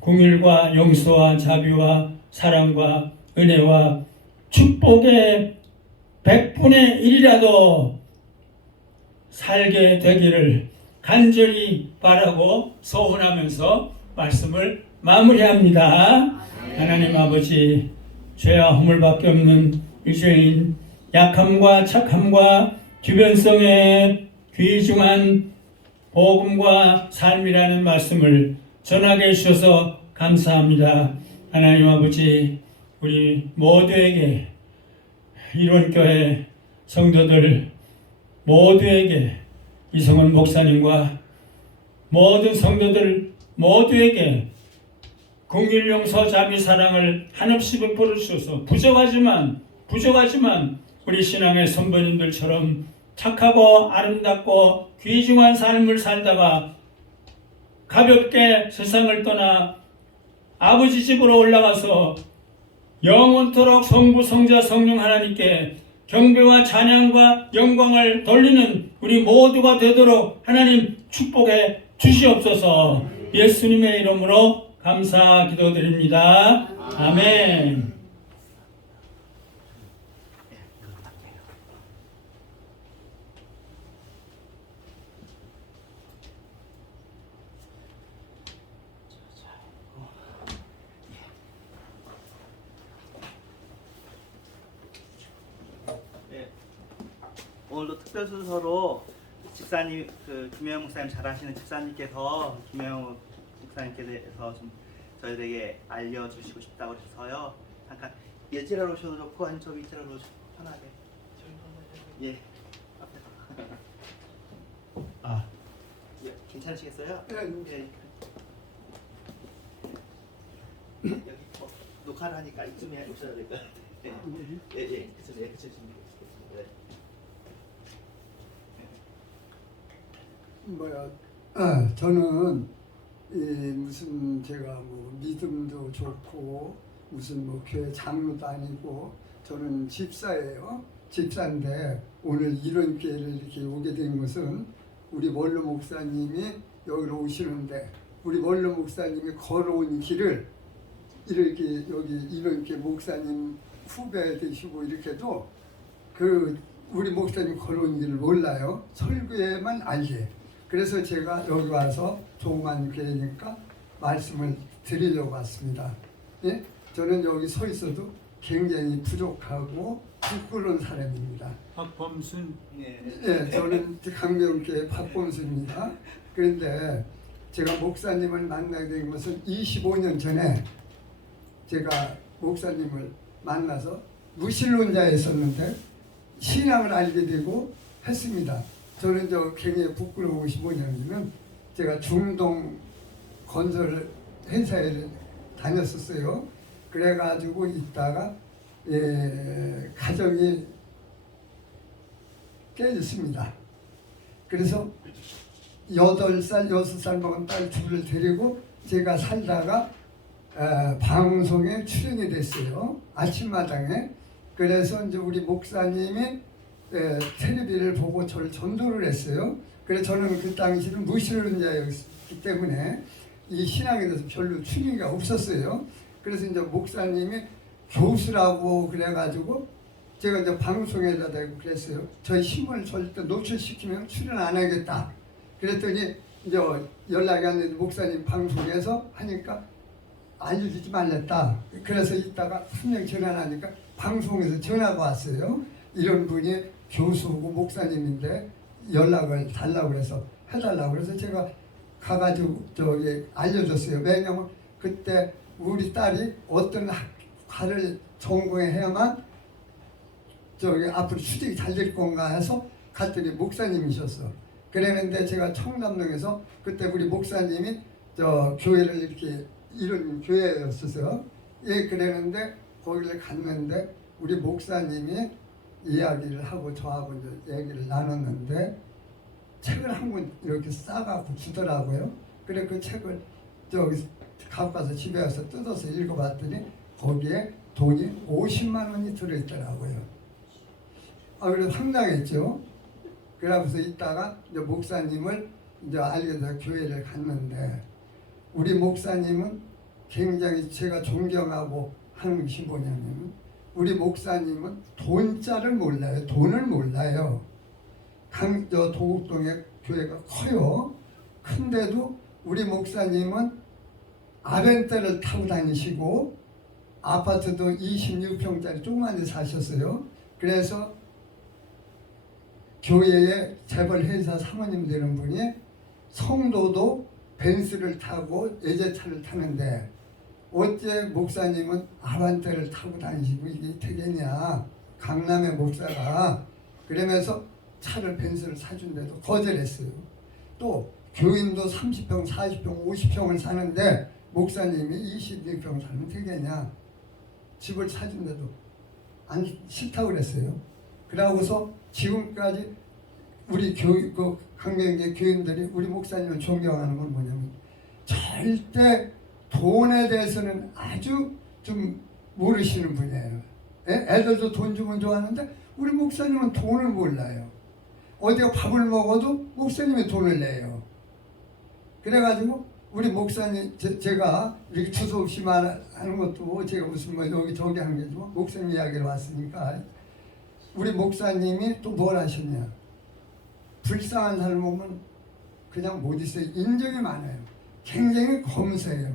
긍휼과 용서와 자비와 사랑과 은혜와 축복의 100분의 1이라도 살게 되기를 간절히 바라고 소원하면서 말씀을 마무리합니다. 하나님 아버지, 죄와 허물밖에 없는 유죄인 약함과 착함과 주변성에 귀중한 복음과 삶이라는 말씀을 전하게 해주셔서 감사합니다. 하나님 아버지, 우리 모두에게 이론교회 성도들 모두에게 이성원 목사님과 모든 성도들 모두에게 긍휼 용서 자비 사랑을 한없이 베풀어 주셔서 부족하지만 우리 신앙의 선배님들처럼 착하고 아름답고 귀중한 삶을 살다가 가볍게 세상을 떠나 아버지 집으로 올라가서 영원토록 성부 성자 성령 하나님께 경배와 찬양과 영광을 돌리는 우리 모두가 되도록 하나님 축복해 주시옵소서. 예수님의 이름으로 감사 기도드립니다. 아멘. 오늘도 특별 순서로 집사님, 김혜영 목사님 잘 아시는 집사님께서 김혜영 목사님께 대해서 좀 저희들에게 알려주시고 싶다고 해서요. 잠깐 예지라 오셔도 좋고 아니면 저 위치라 오셔도 편하게. 예. 아, 예, 괜찮으시겠어요? 예. 여기 녹화를 하니까 이쯤에 오셔야 될 것 같아요. 예. 그쵸. 네. 저는 무슨 제가 뭐 믿음도 좋고 무슨 뭐 교회 장로도 아니고 저는 집사예요. 집사인데 오늘 이런 기회를 이렇게 오게 된 것은 우리 원로 목사님이 여기로 오시는데 우리 원로 목사님이 걸어온 길을 이렇게 여기 이렇게 목사님 후배 되시고 이렇게도 우리 목사님 걸어온 길을 몰라요. 설교에만 알지. 그래서 제가 여기 와서 조그만 교회니까 말씀을 드리려고 왔습니다. 예? 저는 여기 서 있어도 굉장히 부족하고 부끄러운 사람입니다. 박범순. 예, 저는 강명교회 박범순입니다. 그런데 제가 목사님을 만나게 된 것은 25년 전에 제가 목사님을 만나서 무신론자였었는데 신앙을 알게 되고 했습니다. 저는 굉장히 부끄러운 55년이면 제가 중동 건설 회사에 다녔었어요. 그래가지고 있다가 가정이 깨졌습니다. 그래서 8살, 6살 먹은 딸 둘을 데리고 제가 살다가 방송에 출연이 됐어요. 아침마당에. 그래서 이제 우리 목사님이 텔레비를 보고 저를 전도를 했어요. 그래서 저는 그 당시는 무신론자였기 때문에 이 신앙에 대해서 별로 충격이 없었어요. 그래서 이제 목사님이 교수라고 그래가지고 제가 이제 방송에다 대고 그랬어요. 저희 신문을 절대 노출시키면 출연 안 하겠다. 그랬더니 이제 연락이 안 되는 목사님 방송에서 하니까 알려주지 말랬다. 그래서 이따가 분명 전화하니까 방송에서 전화가 왔어요. 이런 분이 교수고 목사님인데 연락을 달라고 해서 해달라고 그래서 제가 가가지고 저기 알려줬어요. 왜냐면 그때 우리 딸이 어떤 과를 전공해야만 저기 앞으로 취직이 잘 될 건가 해서 갔더니 목사님이셨어. 그랬는데 제가 청남동에서 그때 우리 목사님이 저 교회를 이렇게 이런 교회였었어요. 예, 그랬는데 거기를 갔는데 우리 목사님이 이야기를 하고 저하고 이제 얘기를 나눴는데 책을 한 권 이렇게 싸갖고 주더라고요. 그래 그 책을 저기 갖고 가서 집에 와서 뜯어서 읽어봤더니 거기에 돈이 50만 원이 들어있더라고요. 그래서 황당했죠. 그러면서 있다가 이제 목사님을 이제 알게 돼서 교회를 갔는데 우리 목사님은 굉장히 제가 존경하고 하는 것이 뭐냐면 우리 목사님은 돈자를 몰라요. 돈을 몰라요. 저 도곡동에 교회가 커요. 큰데도 우리 목사님은 아벤떼를 타고 다니시고 아파트도 26평짜리 조그만 데 사셨어요. 그래서 교회에 재벌 회사 사모님 되는 분이 성도도 벤츠를 타고 외제차를 타는데 어째 목사님은 아반떼를 타고 다니시고 이게 되겠냐. 강남의 목사가 그러면서 차를 벤츠를 사준데도 거절했어요. 또 교인도 30평, 40평, 50평을 사는데 목사님이 22평 살면 되겠냐. 집을 사준데도 안 싫다고 그랬어요. 그러고서 지금까지 우리 그 강경계 교인들이 우리 목사님을 존경하는 건 뭐냐면 절대 돈에 대해서는 아주 좀 모르시는 분이에요. 애들도 돈 주면 좋아하는데 우리 목사님은 돈을 몰라요. 어디가 밥을 먹어도 목사님이 돈을 내요. 그래가지고 우리 목사님 제가 이렇게 주소 없이 말하는 것도 제가 무슨 뭐 여기 저기 한 게죠. 목사님 이야기로 왔으니까 우리 목사님이 또 뭘 하셨냐. 불쌍한 사람 보면 그냥 못 있어요. 인정이 많아요. 굉장히 검소해요.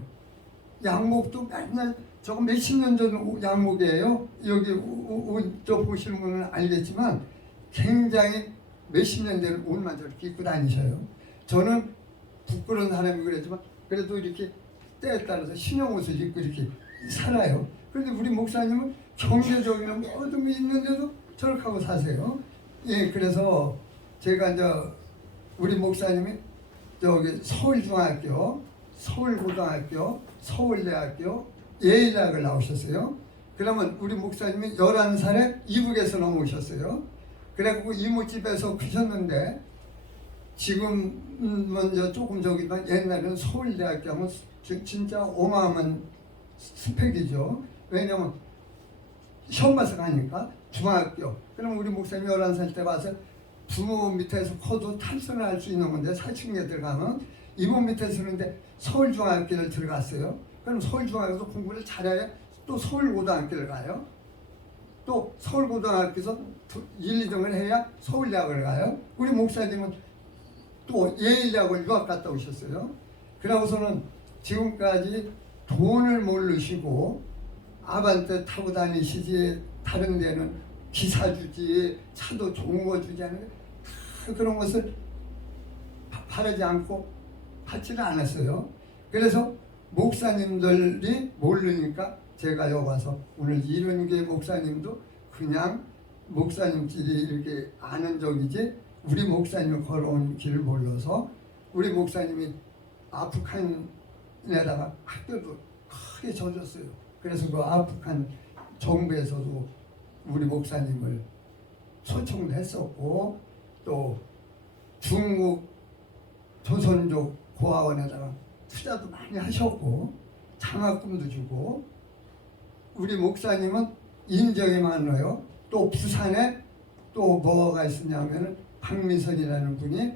양복도 맨날 저거 몇십 년 전 양복이에요. 여기 저 보시는 분은 알겠지만 굉장히 몇십 년 된 옷만 저렇게 입고 다니셔요. 저는 부끄러운 사람이 그랬지만 그래도 이렇게 때에 따라서 신형 옷을 입고 이렇게 살아요. 그런데 우리 목사님은 경제적인 모든 게 있는데도 저렇게 하고 사세요. 예, 그래서 제가 이제 우리 목사님이 저기 서울중학교, 서울고등학교, 서울대학교 예의대학을 나오셨어요. 그러면 우리 목사님이 11살에 이북에서 넘어오셨어요. 그래갖고 이모집에서 크셨는데 지금은 먼저 조금 저기만 옛날에는 서울대학교 하면 진짜 어마어마한 스펙이죠. 왜냐면 시험 봐서 가니까 중학교. 그럼 우리 목사님이 11살 때 와서 부모 밑에서 커도 탈선을 할 수 있는 건데 사춘기에 들어가면 이모 밑에 서는데 서울중학교를 들어갔어요. 그럼 서울중학교에서 공부를 잘해야 또 서울고등학교를 가요. 또 서울고등학교에서 1, 2등을 해야 서울대학을 가요. 우리 목사님은 또 예일대학을 유학 갔다 오셨어요. 그러고서는 지금까지 돈을 모르시고 아반떼 타고 다니시지 다른 데는 기사 주지 차도 좋은 거 주지 않는데 다 그런 것을 바라지 않고 받지는 않았어요. 그래서 목사님들이 모르니까 제가 여기 와서 오늘 이른교회 목사님도 그냥 목사님끼리 이렇게 아는 적이지 우리 목사님이 걸어온 길을 몰라서 우리 목사님이 아프간에다가 학교도 크게 져줬어요. 그래서 그 아프간 정부에서도 우리 목사님을 초청도 했었고 또 중국 조선족 고아원에다가 투자도 많이 하셨고 장학금도 주고 우리 목사님은 인정이 많아요. 또 부산에 또 뭐가 있었냐면 박미선이라는 분이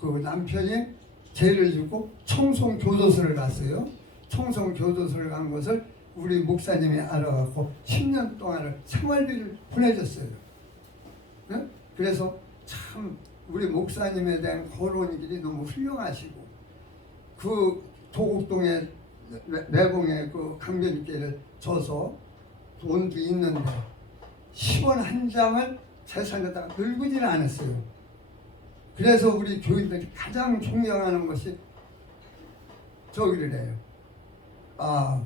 그 남편이 죄를 짓고 청송교도소를 갔어요. 청송교도소를 간 것을 우리 목사님이 알아갖고 10년 동안을 생활비를 보내줬어요. 네? 그래서 참 우리 목사님에 대한 걸어온 길이 너무 훌륭하시고 그 도곡동에 내공에 그 강변길을 져서 돈도 있는데 10원 한 장을 재산에다가 늙지는 않았어요. 그래서 우리 교인들이 가장 존경하는 것이 저기를 해요.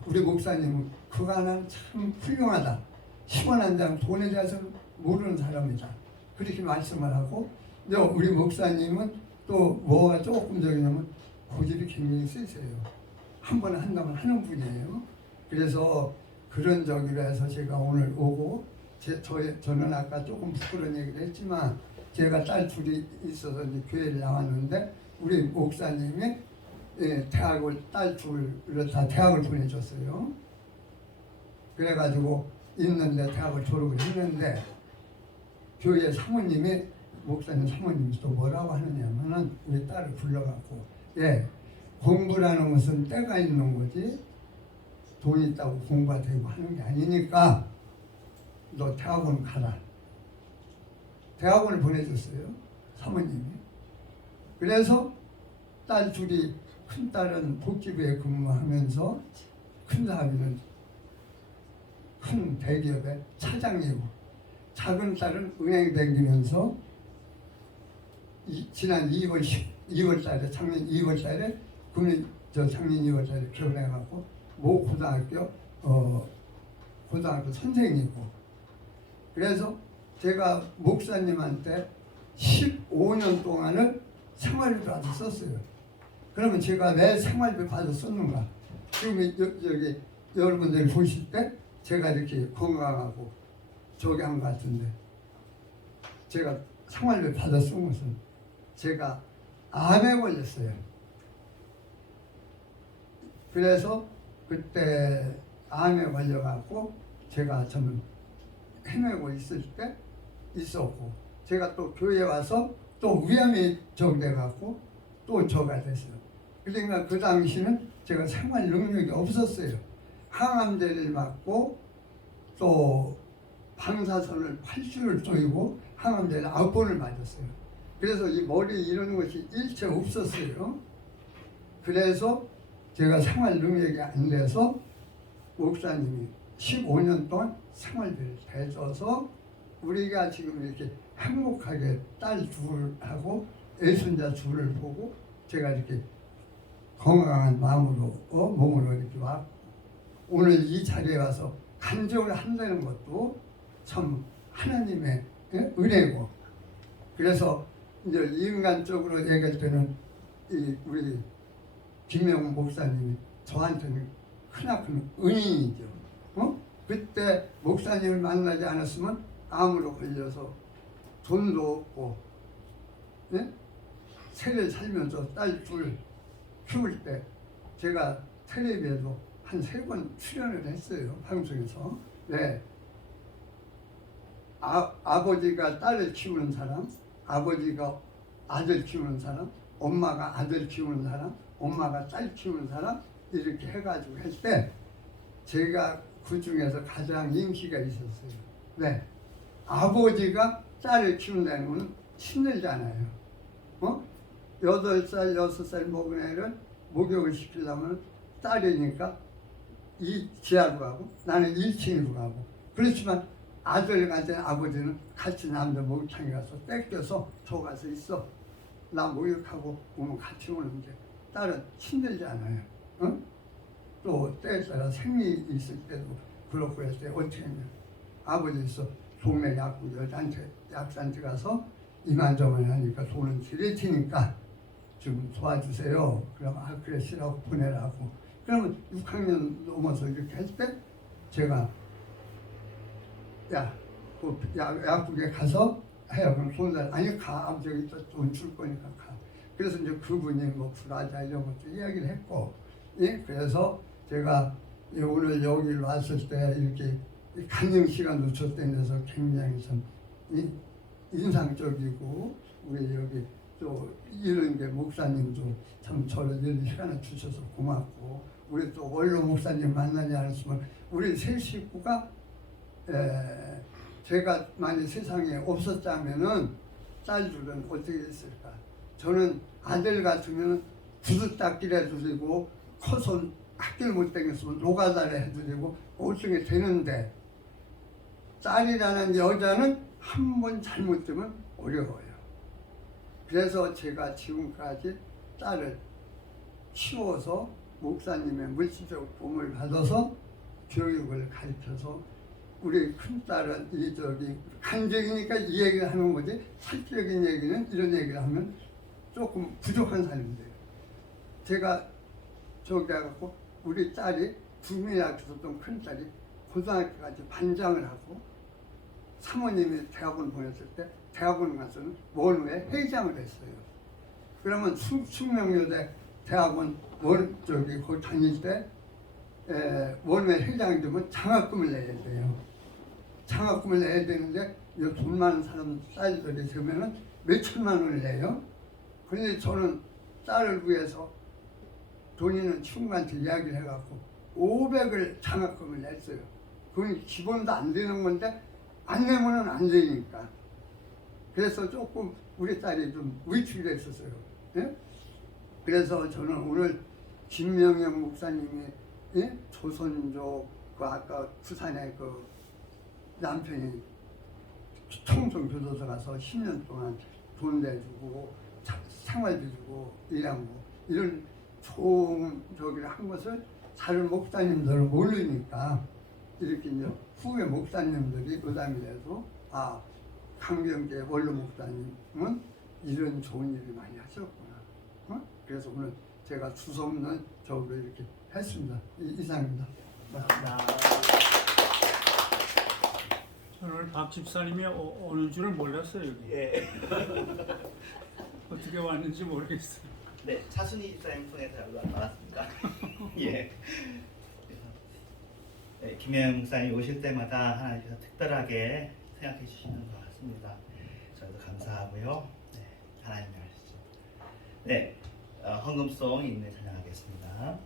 우리 목사님은 그간은 참 훌륭하다. 10원 한 장 돈에 대해서는 모르는 사람이다. 그렇게 말씀을 하고 우리 목사님은 또 뭐가 조금 저기냐면 고집이 굉장히 세세요. 한 번에 한다면 하는 분이에요. 그래서 그런 적이라 해서 제가 오늘 오고 저는 아까 조금 부끄러운 얘기를 했지만 제가 딸 둘이 있어서 이제 교회를 나왔는데 우리 목사님이 딸 둘을 다 대학을 보내줬어요. 그래가지고 있는데 대학을 졸업을 했는데 교회 사모님이 목사님 사모님이 또 뭐라고 하느냐면은 우리 딸을 불러갖고 공부라는 것은 때가 있는 거지 돈 있다고 공부가 되고 하는 게 아니니까 너 대학원 가라. 대학원을 보내줬어요. 사모님이. 그래서 딸 둘이 큰 딸은 복지부에 근무하면서 큰 사람은 큰 대기업의 차장이고 작은 딸은 은행 다니면서 지난 2월 달에 작년 2월 달에 작년 2월 달에 결혼해갖고 모 고등학교 고등학교 선생이고 그래서 제가 목사님한테 15년 동안을 생활비 받아 썼어요. 그러면 제가 왜 생활비 받아 썼는가? 지금 여기 여러분들이 보실 때 제가 이렇게 건강하고 저기 한 것 같은데 제가 생활비 받아 쓴 것은 제가 암에 걸렸어요. 그래서 그때 암에 걸려갖고 제가 좀 헤매고 있을 때 있었고 제가 또 교회에 와서 또 위암이 적돼갖고 또 저가 됐어요. 그러니까 그 당시는 제가 생활 능력이 없었어요. 항암제를 맞고 또 방사선을 8주를 쪼이고 항암제를 9번을 맞았어요. 그래서 이 머리 이런 것이 일체 없었어요. 그래서 제가 생활 능력이 안 돼서 목사님이 15년 동안 생활비를 대줘서 우리가 지금 이렇게 행복하게 딸 둘하고 애손자 둘을 보고 제가 이렇게 건강한 마음으로 몸으로 이렇게 왔고 오늘 이 자리에 와서 간증을 한다는 것도 참 하나님의 은혜고 그래서 이제 인간적으로 얘기할 때는 우리 김명훈 목사님이 저한테는 크나큰 은인이죠. 그때 목사님을 만나지 않았으면 암으로 걸려서 돈도 없고 세를 살면서 딸 둘 키울 때 제가 텔레비에도 한 3번 출연을 했어요. 방송에서. 아버지가 딸을 키우는 사람, 아버지가 아들 키우는 사람, 엄마가 아들 키우는 사람, 엄마가 딸 키우는 사람 이렇게 해가지고 할 때 제가 그 중에서 가장 인기가 있었어요. 아버지가 딸을 키운다는 것은 힘들잖아요. 8살, 6살 먹은 애를 목욕을 시키려면 딸이니까 이 지하로 가고 나는 1층으로 가고 그렇지만 아들 같은 아버지는 같이 남자 목욕탕에 가서 뺏겨서 저 가서 있어. 나 목욕하고 오면 같이 오는데 딸은 힘들지 않아요. 또 때에 따라 생리 있을 때도 그렇고 할 때 어떻게 하냐. 아버지서 동네 약국 여자한테 약사한테 가서 이만저만 하니까 돈은 드릴 테니까 좀 도와주세요. 그러면 그래 싫라고 보내라고. 그러면 6학년 넘어서 이렇게 할 때 제가 약국에 가서 해요. 그럼 돈을 아니 가 저기 돈 줄 거니까 가. 그래서 이제 그분이 뭐 불하자 이런 것도 이야기를 했고, 그래서 제가 오늘 여기 왔을 때 이렇게 간증 시간 놓쳤다는 데서 굉장히 참 인상적이고 우리 여기 또 이런 게 목사님도 참 저를 이런 시간을 주셔서 고맙고 우리 또 원로 목사님 만나지 않았으면 우리 세 식구가 제가 만약 세상에 없었다면은 딸들은 어떻게 했을까? 저는 아들 같으면 구두 닦기를 해드리고 커서 학교를 못 다녔으면 노가다를 해드리고 어떻게 되는데 딸이라는 여자는 한 번 잘못되면 어려워요. 그래서 제가 지금까지 딸을 키워서 목사님의 물질적 도움을 받아서 교육을 가르쳐서 우리 큰딸은 간증이니까 이 얘기를 하는 거지 실질적인 얘기는 이런 얘기를 하면 조금 부족한 사람인데요. 제가 저기 가고 우리 딸이 두 명이나 있었던 큰딸이 고등학교까지 반장을 하고 사모님이 대학원 보냈을 때 대학원 가서는 원우회 회장을 했어요. 그러면 숙명여대 대학원 거기 다닐 때 원우회 회장이 되면 장학금을 내야 돼요. 장학금을 내야 되는데 돈 많은 사람 딸들이 되면은 몇 천만 원을 내요. 그런데 저는 딸을 위해서 돈 있는 친구한테 이야기를 해갖고 500을 장학금을 냈어요. 그건 기본도 안 되는 건데 안 내면은 안 되니까. 그래서 조금 우리 딸이 좀 위축이 됐었어요. 예? 그래서 저는 오늘 김명영 목사님이 조선족 그 아까 부산에 그 남편이 청송 교도소 가서 10년 동안 돈 내주고 생활비 주고 일하고 이런 좋은 저기를 한 것을 다른 목사님들은 모르니까 이렇게 이제 후에 목사님들이 의담이 돼서 강병재 원로 목사님은 이런 좋은 일을 많이 하셨구나. 그래서 오늘 제가 두서없는 저로 이렇게 했습니다. 이상입니다. 오늘 박 집사님이 오는 줄을 몰랐어요. 여기. 예. 어떻게 왔는지 모르겠어요. 네, 차순희 집사님 통해서 연락 받았습니다. 예. 네, 김혜영 목사님 오실 때마다 하나님께서 특별하게 생각해 주시는 것 같습니다. 저도 감사하고요. 네, 하나님의 말씀. 네, 헌금송 인내 찬양하겠습니다.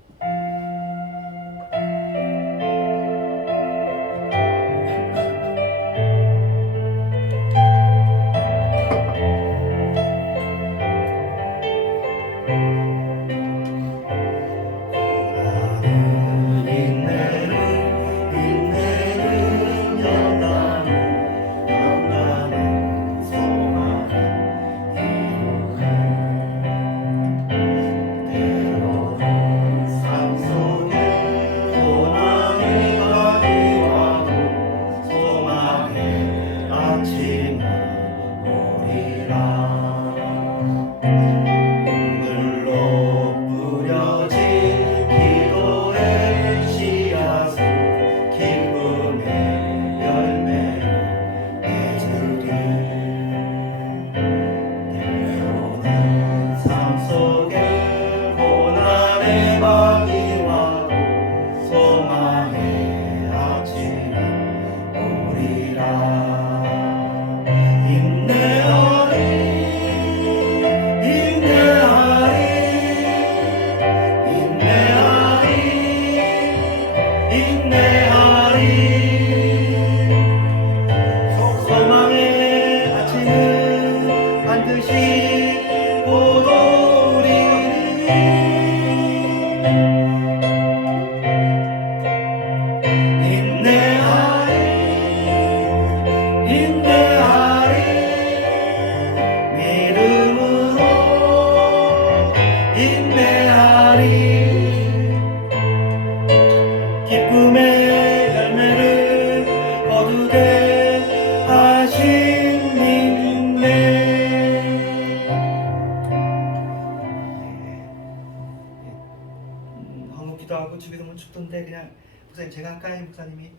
기도하고 주기도문 축도인데 그냥 목사님 제가 할까요? 목사님이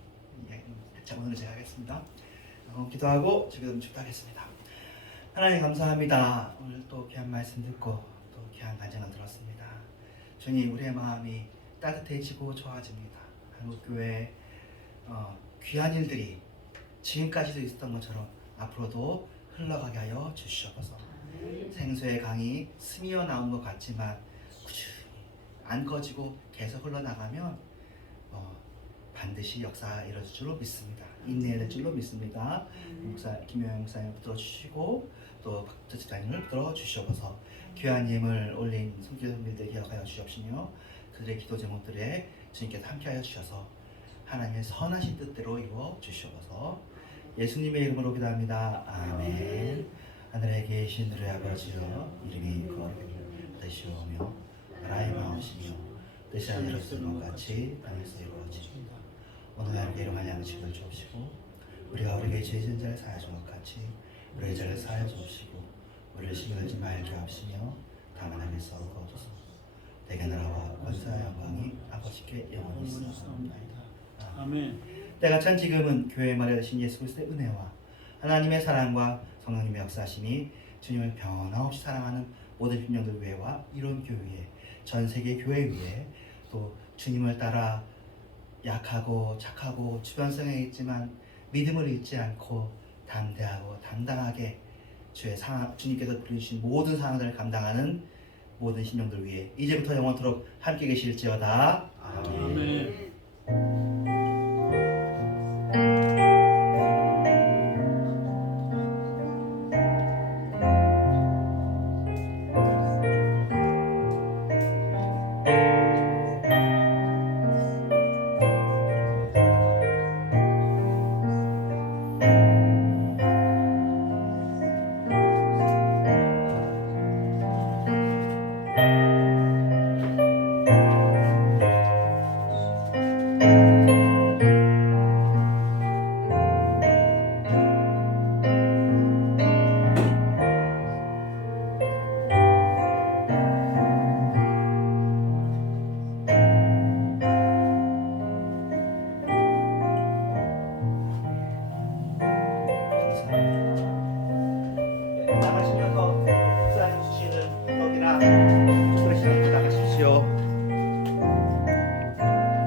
자 오늘 제가 하겠습니다. 기도하고 주기도문 축도하겠습니다. 하나님 감사합니다. 오늘 또 귀한 말씀 듣고 또 귀한 간증을 들었습니다. 주님 우리의 마음이 따뜻해지고 좋아집니다. 한국교회 귀한 일들이 지금까지도 있었던 것처럼 앞으로도 흘러가게 하여 주시옵소서. 생수의 강이 스미어 나온 것 같지만 꾸준히 안 꺼지고 계속 흘러나가면 반드시 역사 이루어질 줄로 믿습니다. 인내될 줄로 믿습니다. 김효영 목사님 붙들어 주시고 또 박도 집사님을 붙들어 주시옵소서. 귀한 예물 올린 손길들 기억하여 주시옵시며 그들의 기도 제목들에 주님께서 함께하여 주셔서 하나님의 선하신 뜻대로 이루어 주시옵소서. 예수님의 이름으로 기도합니다. 아멘. 하늘에 계신 우리 아버지여 이름이 거룩히 되시오며 나라의 마음이시며 뜻이 하늘에서 이룬 것 같이 땅에서 이루어지이다. 오늘 우리에게 일용할 양식을 주옵시고 우리가 우리에게 죄 지은 자를 사하여 준 것 같이 우리의 죄를 사하여 주옵시고 우리를 시험하지 말게 하시며 다만 하늘에서 거두소서. 내게 나라와 권세와 영광이 아버지께 영원히 있사옵나이다. 아멘. 때가 찬 지금은 교회 말에 되신 예수 그리스도의 은혜와 하나님의 사랑과 성령님의 역사심이 주님을 변함없이 사랑하는 모든 빈령들 위에와 이론 교회 위에 전 세계 교회 위에 또 주님을 따라 약하고 착하고 주변성에 있지만 믿음을 잃지 않고 담대하고 당당하게 주님께서 부르신 모든 상황들을 감당하는 모든 신령들 위해 이제부터 영원토록 함께 계실지어다. 아멘.